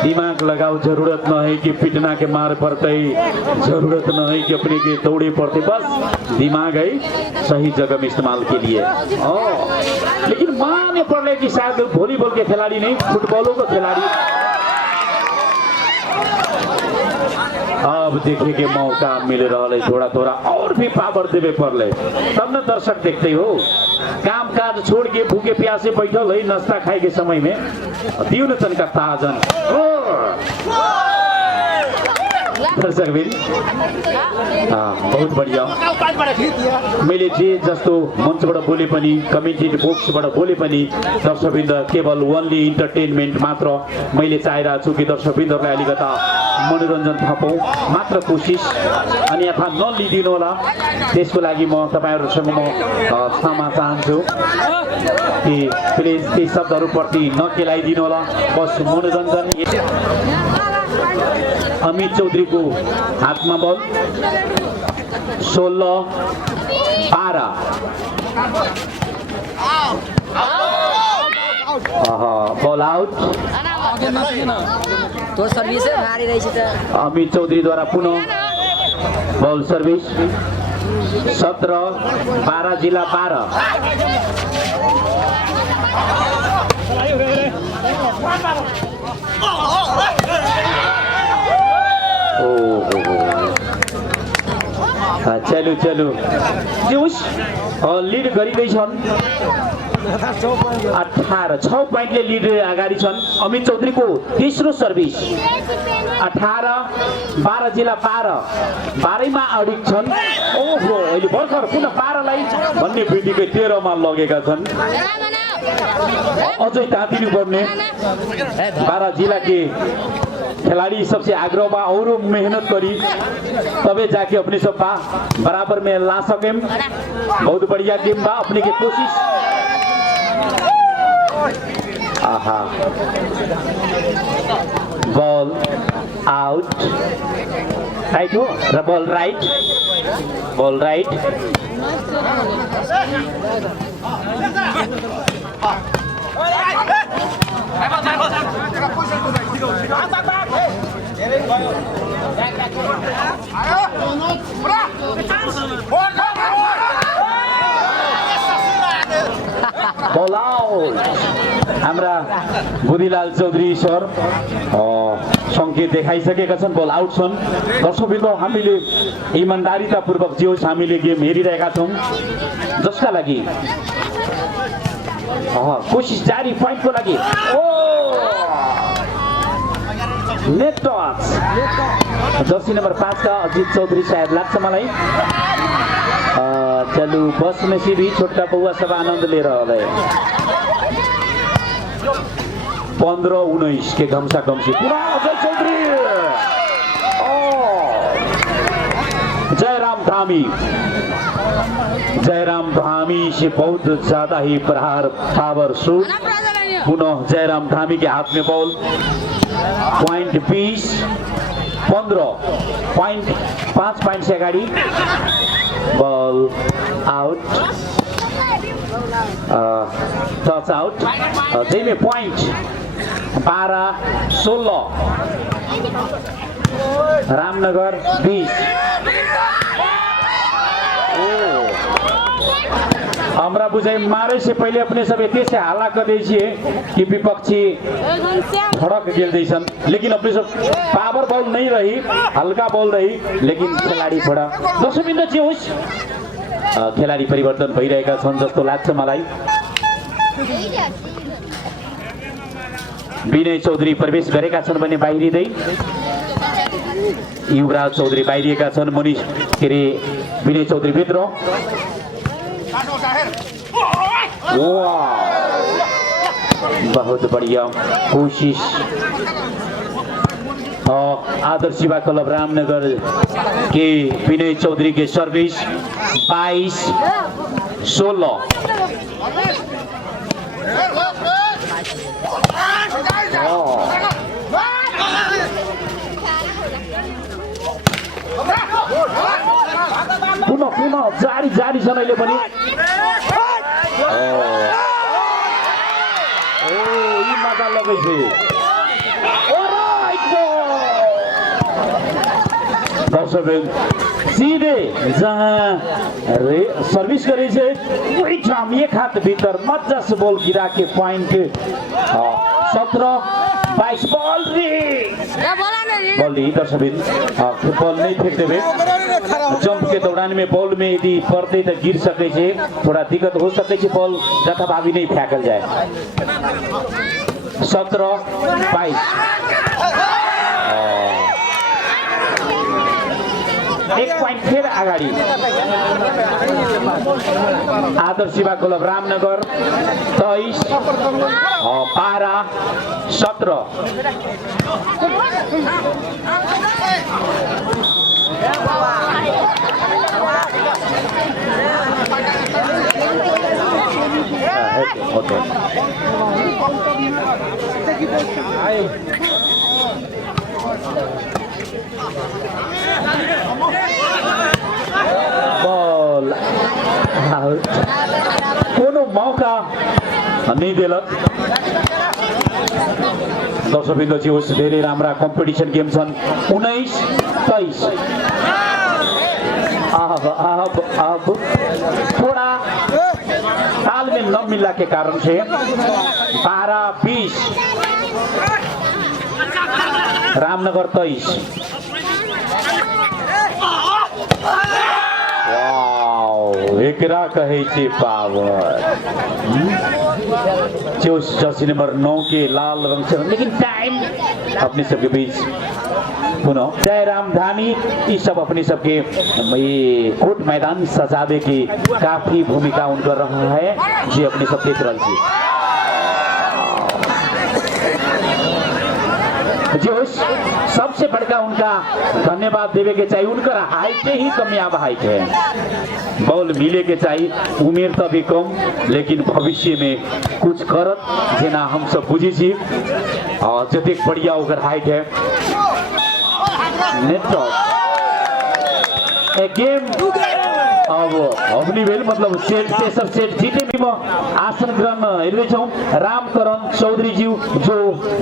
दिमाग लगाओ जरूरत न है कि पिटना के मार पड़ते जरूरत न है कि अपने के दौड़े पड़ते बस दिमाग है सही जगह में इस्तेमाल के लिए लेकिन माने पड़े कि शायद वॉलीबॉल के खिलाड़ी नहीं फुटबॉलों का खिलाड़ी अब देखे के मौका मिल रहा है थोड़ा थोड़ा और भी पावर देवे पड़े तब न दर्शक देखते हो काम काज छोड़ के भूखे प्यासे बैठल है नाश्ता खाए के समय में दियो न तनका ताजन दर्शक बहुत बढ़िया मैले जे जस्तो मञ्चबाट बोले पनि कमेन्ट्री बक्सबाट बोले पनि दर्शकवृन्द केवल ओन्ली इन्टरटेनमेन्ट मात्र मैले चाहेको छु कि दर्शकवृन्दहरूलाई अलिकता मनोरञ्जन थपौँ मात्र कोसिस अनि यथा नलिदिनु होला त्यसको लागि म तपाईहरुसँग म क्षमा चाहन्छु कि प्लिज ती शब्दहरुप्रति नकेलाइदिनु होला बस मनोरञ्जन अमित चौधरी को हाथ में बॉल 16 12 बॉल आउट तो सर्विस भारी रही थी अमित चौधरी द्वारा पुनः बॉल सर्विस 17 12 जिला 12 चलो चलो जोश लीड गरिँदैछन् 18 6 पोइन्टले लीड अगाडि छन् अमित चौधरी को तेस्रो सर्भिस 18 12 जिला 12 मा अडिक छन् ओहो अहिले भर्खर पुनः 12 लाई भन्ने बित्तिकै 13 मा लगेका छन् अझै तातिनु पर्ने 12 जिला के खिलाड़ी सबसे आग्रह बा और मेहनत करी तबे जाके अपने सब बराबर में ला सके बहुत बढ़िया गेम बा अपने के कोशिश आहा बॉल आउट राइट हो र बॉल राइट बॉल आउट हाम्रा बुद्धिलाल चौधरी सर संकेत देखाइसकेका छन् बल आउट छन् दर्शकवृन्द हामीले इमानदारीतापूर्वक जे होस् हामीले गेम हेरिरहेका छौं जसका लागि कोशिश जारी पॉइन्टको लागि नेट टच जर्सी नम्बर 5 का अजित चौधरी सायद लाग्छ मलाई चलू बस में से भी छोटका बउआ सब आनंद ले रहा है 15-19 के घमसा घमसी पूरा अजय चौधरी जयराम धामी जयराम धामी से बहुत ज्यादा ही प्रहार पावर शूट। पुनः जयराम धामी के हाथ में बॉल। पॉइंट 20 15 पॉइंट 5 पॉइंट से अगाडि बॉल आउट टच आउट। जैमे पॉइंट 12-16 रामनगर 20। हमरा बुझाइ मारे से पहले अपने सब एते से हाला कर दै छिए कि विपक्षी भड़क गेल दैछन्, लेकिन अपने सब पावर बॉल नहीं रही, हल्का बॉल रही, लेकिन खेलाडी थोड़ा दर्शकवृन्द जे होस् खेलाडी परिवर्तन भइरहेका छन् जस्तो लाग्छ मलाई। विनय चौधरी प्रवेश गरेका छन् भने बाहिरिँदै युवराज चौधरी बाहिरिएका छन्। मनिष के अरे विनय चौधरी भित्र। बहुत बढ़िया कोशिश। आदर्श युवा क्लब रामनगर के विनय चौधरी के सर्विस 22-16। पुनः जारी छन् अहिले पनि। यी मजा लगेछ। दर्शकवृन्द सीधे जहाँ सर्विस करे वही ठाम एक हाथ भीतर मजा से बॉल गिरा के पॉइंट 17-22 बॉल दी। दर्शकवृन्द बॉल नहीं फेंक देवे। जंप के दौरान में बॉल में यदि पड़ते तो गिर सके छे, थोड़ा दिक्कत हो सके छे, बॉल जथाभावी नहीं फेंकल जाए। 17-22 एक पॉइंट फिर अगाडि आदर्श युवा क्लब रामनगर 23 12-17। Ball out. कोनो मौका नहीं देलक। दर्शकवृन्द जी होस् धेरै राम्रा कम्पिटिसन गेम छन्। 19-23। अब थोड़ा तालमेल न मिलने के कारण से 12-20 रामनगर 23। एकरा कहे छे पावर। जर्सी नंबर 9 के लाल रंग से, लेकिन टाइम अपने सबके बीच पुनः जयराम धामी ये सब अपने सबके ये कोर्ट मैदान सजावे की काफी भूमिका उनका रहा है, जी अपने सब देख रहे हैं। जो सबसे बड़का उनका धन्यवाद देवे के चाहिए, उनका हाइट ही कमियाब हाइट है। बॉल मिले के चाहिए, उम्र तो भी कम, लेकिन भविष्य में कुछ करत जेना हम सब बुझी छी। और जतेक बढ़िया ओकर हाइट है। नेटवर्क गेम अब अवनी भेल मतलब सेट तेसर सेट जीते भी म आसन ग्रहण हेर्दैछौँ। रामकरण चौधरीज्यू जो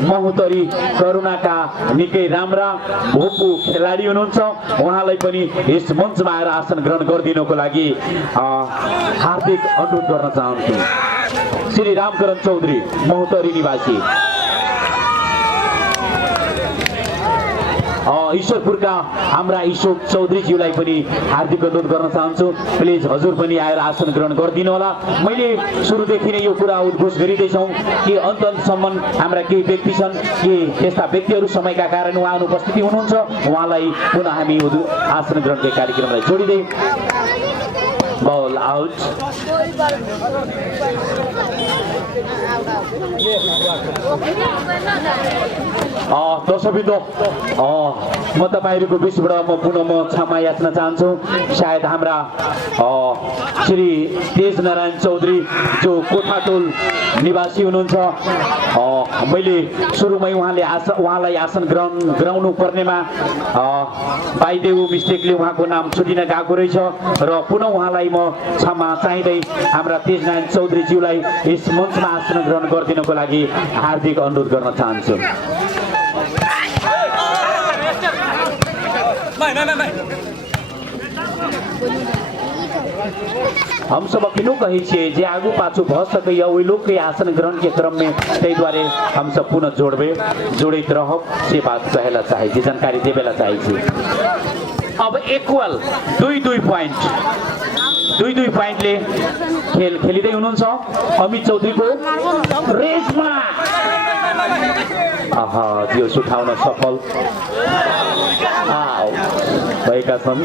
महुतरी करुणाका निकै राम्रा भोपु खेलाडी हुनुहुन्छ, उहाँलाई पनि यस मञ्चमा आएर आसन ग्रहण गरिदिनको लागि हार्दिक अनुरोध गर्न चाहन्छु। श्री रामकरण चौधरी महुतरी निवासी ईश्वरपुरका हाम्रा ईश्वर चौधरीज्यूलाई पनि हार्दिक अनुरोध गर्न चाहन्छु, प्लिज हजुर पनि आएर आसन ग्रहण गरिदिनु होला। मैले सुरुदेखि नै यो कुरा उद्घोष गरिँदैछौँ कि अन्तसम्म हाम्रा केही व्यक्ति छन् कि त्यस्ता व्यक्तिहरू समयका कारण उहाँ अनुपस्थिति हुनुहुन्छ, उहाँलाई पुनः हामी आसन ग्रहणको कार्यक्रमलाई जोडिँदै बॉल आउट। दर्शकवृन्द म तपाईँहरूको बिचबाट म पुनः क्षमा याचना चाहन्छु। सायद हाम्रा श्री तेज नारायण चौधरी जो कोठाटोल निवासी हुनुहुन्छ, मैले सुरुमै उहाँलाई आसन गराउनु पर्नेमा बाइदेऊ मिस्टेकले उहाँको नाम छुटिन गएको रहेछ र पुनः उहाँलाई म क्षमा चाहिँदै हाम्रा तेजनारायण चौधरीज्यूलाई यस मञ्चमा आसन ग्रहण गरिदिनको लागि हार्दिक अनुरोध गर्न चाहन्छु। हम सब अखिनो कही छे जे आगू पाछू भ सकैया ओहि लोग के आसन ग्रहण के क्रम में, तै द्वारे हम सब पुनः जोड़ित रहब से बात कहेला चाहे छी, जानकारी देवेला चाहे छी। अब इक्वल 2-2 पॉइंटले खेल खेलिँदै हुनुहुन्छ। अमित चौधरीको रेसमा त्यो उठाउन सफल भएका छन्।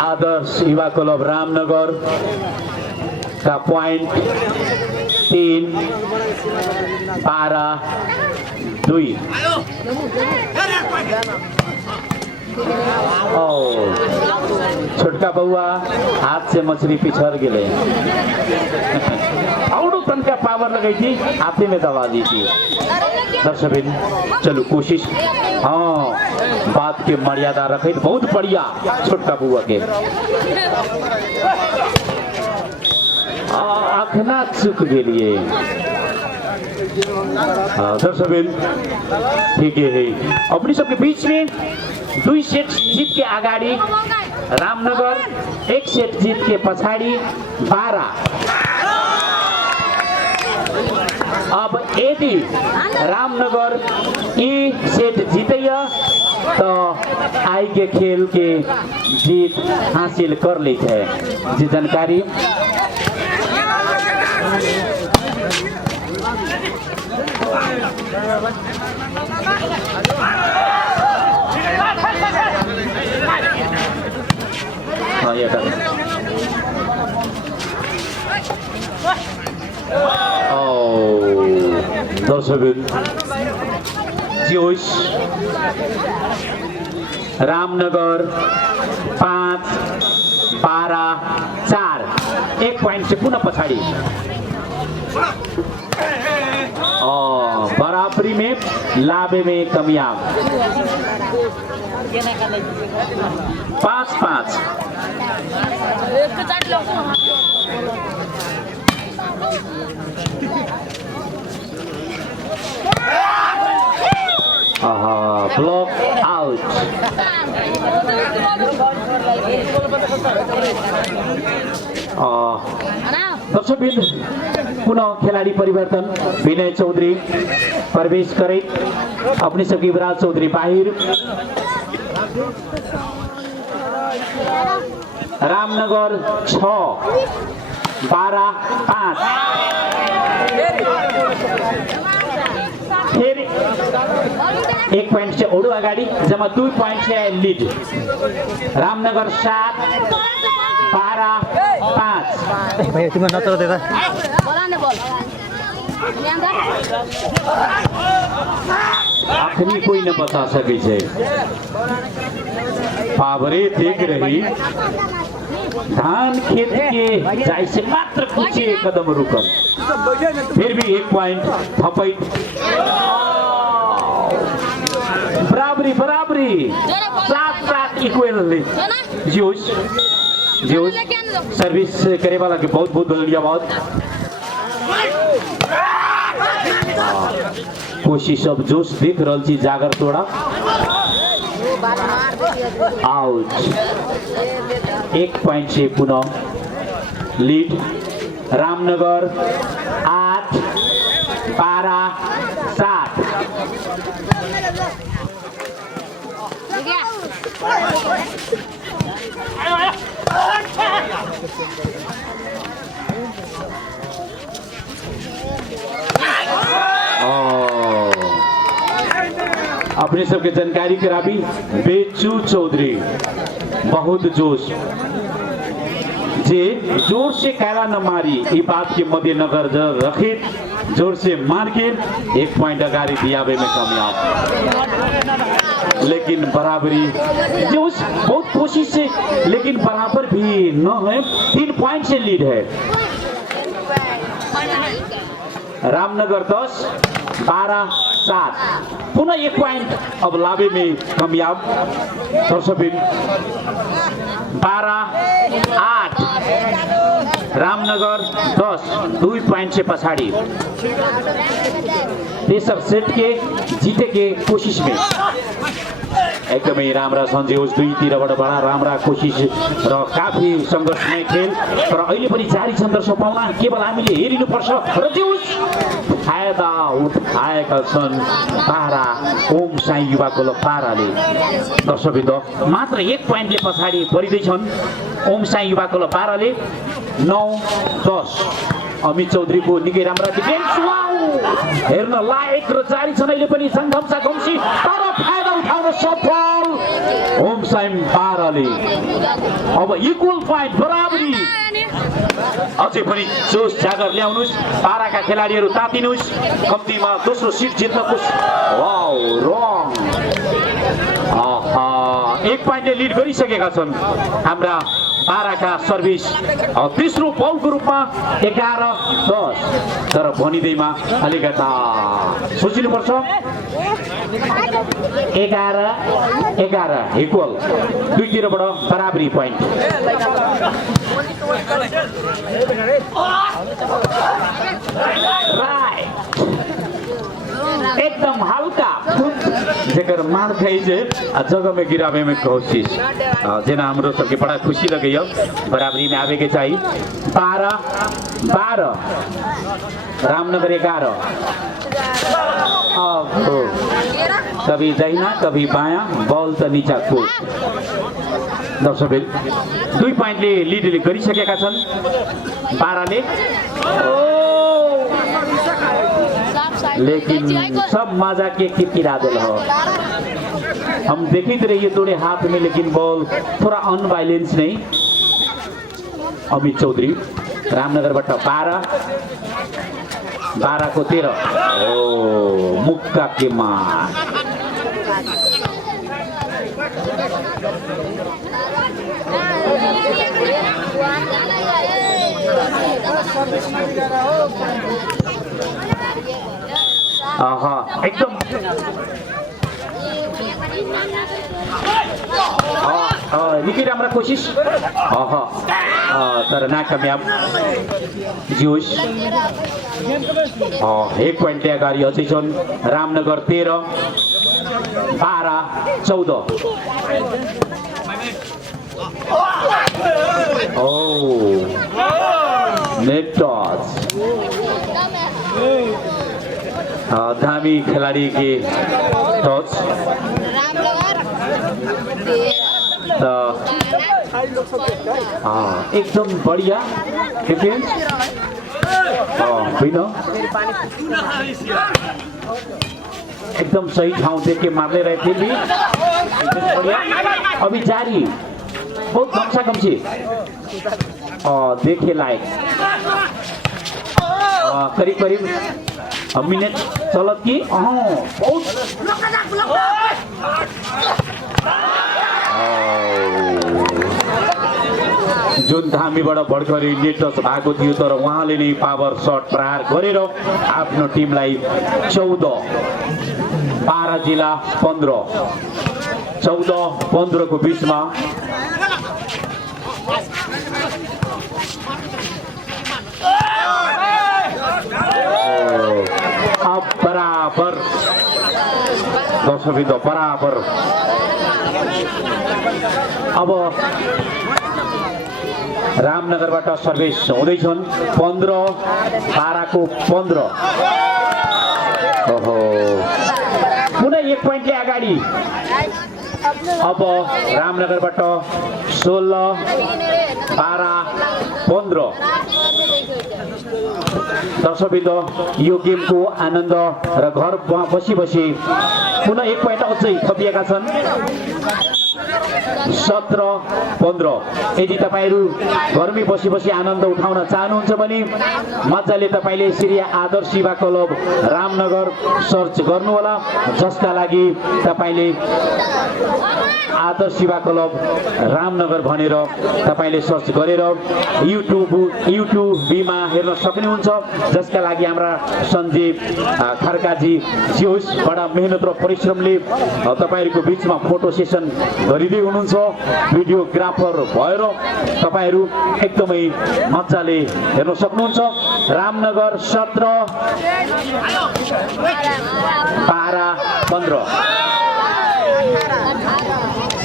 आदर्श युवा क्लब रामनगर का पॉइंट 3-12-2। छोटका बउआ हाथ से मछली पिछड़ गए और तनका पावर लगाई थी, हाथे में दबा दी थी। दर्शक चलो कोशिश, बात के मर्यादा रखे, बहुत बढ़िया छोटका बउआ के आखना चुक गए। दर्शक ठीक है, अपनी सबके बीच में 2 सेट जीत के अगाडि रामनगर, 1 सेट जीत के पछाडि 12। अब यदि रामनगर ई सेट जीतैया तो आई के खेल के जीत हासिल कर ली है। जी जानकारी दर्शक जोश रामनगर 5-12-4, 1 पॉइंट से पुनः पछाड़ी। बराबरी में लाभे में कामयाब 5-5। Block out. दर्शकवृन्द पुनः खिलाड़ी परिवर्तन, विनय चौधरी प्रवेश करे, अपने सबके युवराज चौधरी बाहिर। रामनगर 6-12-5। फिर 1 पॉइंट से ओडो अगाडि, जमा 2 पॉइंट से लीड। रामनगर 7-12-5। भैया तुम्हें नतर देता आखिरी कोई न बता सके छे। पावरे देख रही धान खेत के जाय से मात्र कुछ कदम रुकल, फिर भी 1 पॉइंट थपई। बराबरी 7-7 इक्वल। जोश सर्विस करे वाला के बहुत बहुत धन्यवाद। कोशिश अब जोश देख रहा छी, जागर तोड़ा आउट। 1 पॉइंट से पुनः लीड। रामनगर 8-12-7। अपनी अपने सबके जानकारी कराबी बेचू चौधरी बहुत जोश जे जोर से काला न मारी ये बात के मद्देनजर रखे जोर से मार के 1 पॉइंट अगाड़ी दियावे में कामयाब, लेकिन बराबरी जोश बहुत कोशिश से, लेकिन बराबर भी न है। 3 पॉइंट से लीड है। रामनगर 10 12-7 पुनः 1 पॉइंट अब लावे में कामयाब। दर्शक 12-8 रामनगर 10 2 पॉइंट से पछाड़ी तेसर सेट के जीते के कोशिश में एकदमै राम्रा सन्जोज दुईतिरबाट बडा राम्रा कोसिस र काफी सङ्घर्षमय खेल, तर अहिले पनि जारी सन्दर्भ पाउन केवल हामीले हेरिनुपर्छ र जोस फायदा उठाएका छन् पारा ओम साई युवा क्लब पाराले। दर्शकवृन्द मात्र 1 पॉइन्टले पछाडि परिँदैछन् ओम साई युवा क्लब पाराले। 9-10 अमित चौधरीको निकै राम्रा डिफेन्स हेर्न लायक र जारी छन् अहिले पनि सङ्घर्ष घम्सी, तर फायदा उठाउन सफल ओम साई पाराले। अब इक्वल पॉइन्ट बराबरी, अझै पनि जोस जागर ल्याउनुस्, पाराका खेलाडीहरू तातिनुस्, कम्तीमा दोस्रो सिट जित्नको। वाउ रङ 1 पॉइन्टले लिड गरिसकेका छन् हाम्रा पाराका सर्भिस। तेस्रो बलको रूपमा 11-10, तर भनिँदैमा अलिकता सोचिनुपर्छ। 11-11 इक्वल, दुईतिरबाट बराबरी पॉइन्ट। एकदम हल्का जेकर मार खाई जे जगह में गिरावे में कोशिश जेना हमरो सबके बड़ा खुशी लगे। बराबरी में आवे के चाहिए। 12-12 रामनगर 11। कभी दाहिना कभी बायां, बॉल त नीचा कोट। दर्शक 2 पॉइन्टले लिडले गरिसकेका छन् पाराले, लेकिन सब मजा के किरकिरा दिल हो। हम देखते रहिए थोड़े हाथ में, लेकिन बॉल थोड़ा अनवाइलेंस नहीं। अमित चौधरी रामनगर बट्टा 12 को 13। ओ मुक्का के मार एकदम निकै राम्रो कोसिस तर नाकामयाब। जोस 1 पॉइन्टले अगाडि अझै छन् रामनगर 13 12-14। नेट टच धामी खिलाड़ी के टच एकदम बढ़िया डिफेंस एकदम सही ठाउँ देख के मारने रहे थे भी। अभी जारी बहुत गमसा गमसी देखे लायक करीब करीब मिनट चलत की बहुत जुन धामीबाट भर्खरै नेट टच भएको थियो, तर उहाँले नै पावर शट प्रहार गरेर आफ्नो टिमलाई 14 12 जिल्ला 15 14-15 को बीचमा अब बराबर 10 बराबर। अब रामनगरबाट सर्भिस हुँदैछन् 15-12 को 15। पुनः 1 पॉइन्टले अगाडि। अब रामनगरबाट 16-12-15। दर्शकवृन्द यो गेमको आनन्द र घर बसी बसी पुनः 1 पोइन्ट अझै थपिएका छन् 17-15। यदि तपाईहरू घरमै बसी बसी आनन्द उठाउन चाहनुहुन्छ भने मजाले तपाईले श्री आदर्श युवा क्लब रामनगर सर्च गर्नुहोला, जसका लागि तपाईले आदर्श युवा क्लब रामनगर भनेर तपाईले सर्च गरेर युट्युबमा हेर्न सक्नुहुन्छ, जसका लागि हाम्रा सञ्जीव खड्काजी ज्यूस बडा मेहनत र परिश्रमले तपाईहरुको बीचमा फोटो सेसन गरिदिदै हुनुहुन्छ। भिडियोग्राफर भएर तपाईहरु एकदमै मजाले हेर्न सक्नुहुन्छ। रामनगर 17 12-15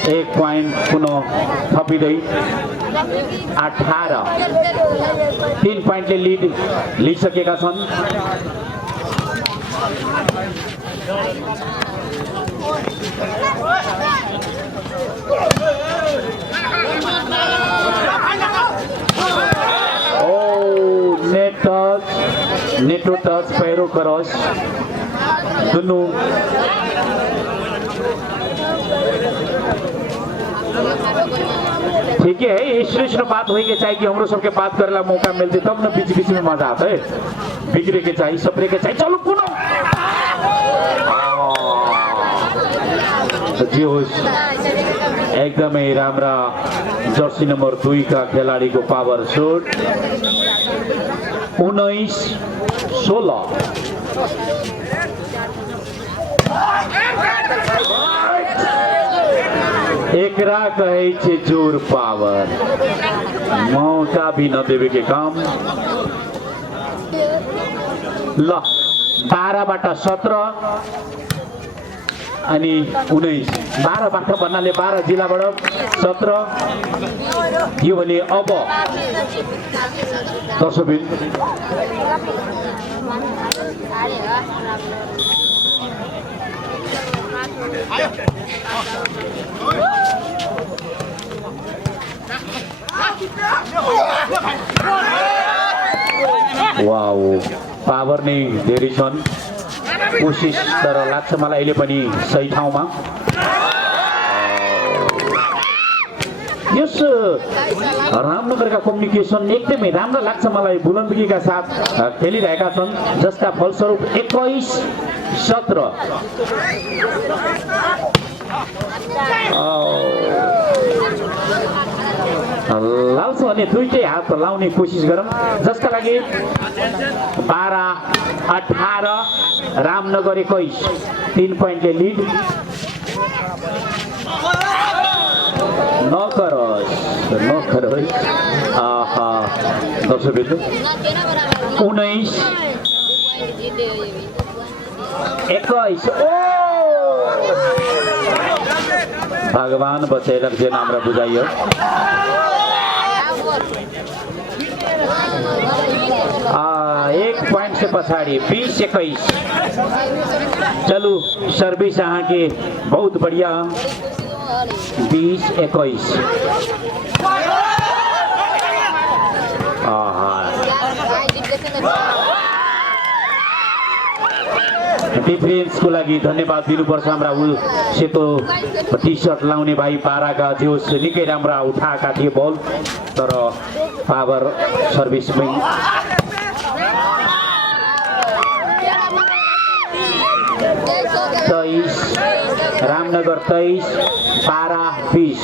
1 पोइन्ट पुनः थपिँदै 18 3 पोइन्टले लिड लिइसकेका छन्। नेटो टच पैरो क्रॉस दोनों ठीक है। इस श्रेष्ठ बात होगी कि चाहिए कि हमरो सबके बात करेला मौका मिलते तब न बीच बीच में मजा आता है। बिगड़े के चाहिए सपरे के चाहिए। चलो पुनः जी होस् एकदमै राम्रा जर्सी नंबर 2 का खिलाड़ी को पावर शॉट 19-16 एकरा कहे छे जोर पावर मौका भी न देवे के काम। ल 12बाट 17 अनि 19 12बाट भन्नाले 12 जिल्लाबाट 17 यो भने अब दर्शकबिन वाओ पावर नै धेरै छन्। कोशिश तर लाग्छ मलाई अहिले पनि सही ठाउँमा। यस रामनगरका कम्युनिकेसन एकदमै राम्रो लाग्छ मलाई। बुलन्दगीका साथ खेलिरहेका छन्, जसका फलस्वरूप 21-17 लाउँछ भने दुईटै हात लाउने कोसिस गरौँ, जसका लागि 12-18 रामनगर 21 3 पोइन्टले लिड। नकरोस् आहा दर्शकबिन्दु 19-21 ओ भगवान बचाइलक जे नाम बुझाइयो। एक पॉइंट से पछाड़ी 20-21 चलो सर्विस यहाँ के बहुत बढ़िया 20-21 डिफेन्स को लागि धन्यवाद दिनुपर्छ। हाम्रा सेतो टी शर्ट लाउने भाइ पाराका जोस निकै राम्रा उठाएका थिए बल, तर पावर सर्भिस में 23 रामनगर 23 12-20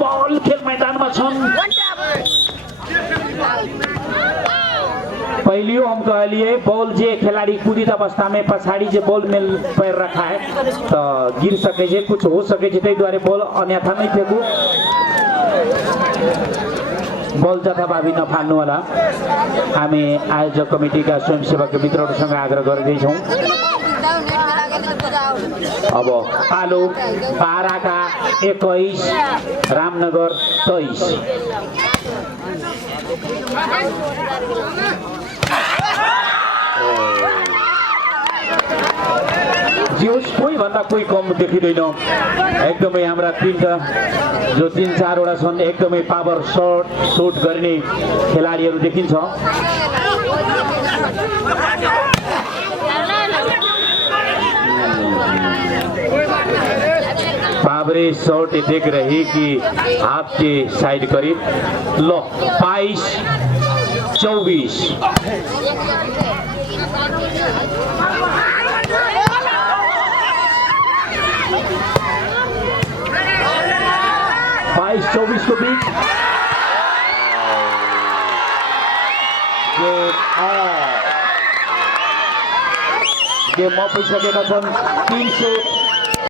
बल खेल मैदानमा छन्। पहलियो हम कहलिए बॉल जे खिलाड़ी कूदित अवस्था में पछाड़ी जे बॉल में पैर रखा है तो गिर सके छे, कुछ हो सके छे, तै द्वारे बॉल अन्यथा नहीं फेंकू। बॉल जथाभावी नफाल्नु होला। हामी आयोजक कमिटीका स्वयंसेवक मित्रहरूसँग आग्रह गर्दैछौँ। अब पालो 12 21 रामनगर 23 जोस कोही भन्दा कोही कम देखिँदैन। एकदमै हाम्रा तीनटा जो 3-4 वटा छन् एकदमै पावर शॉट गर्ने खेलाडीहरू देखिन्छ। बाबरे शॉट देख रहे कि आपके साइड करीब लो 22-24 22-24 को बीच गेम अफ भइसकेका छन् 3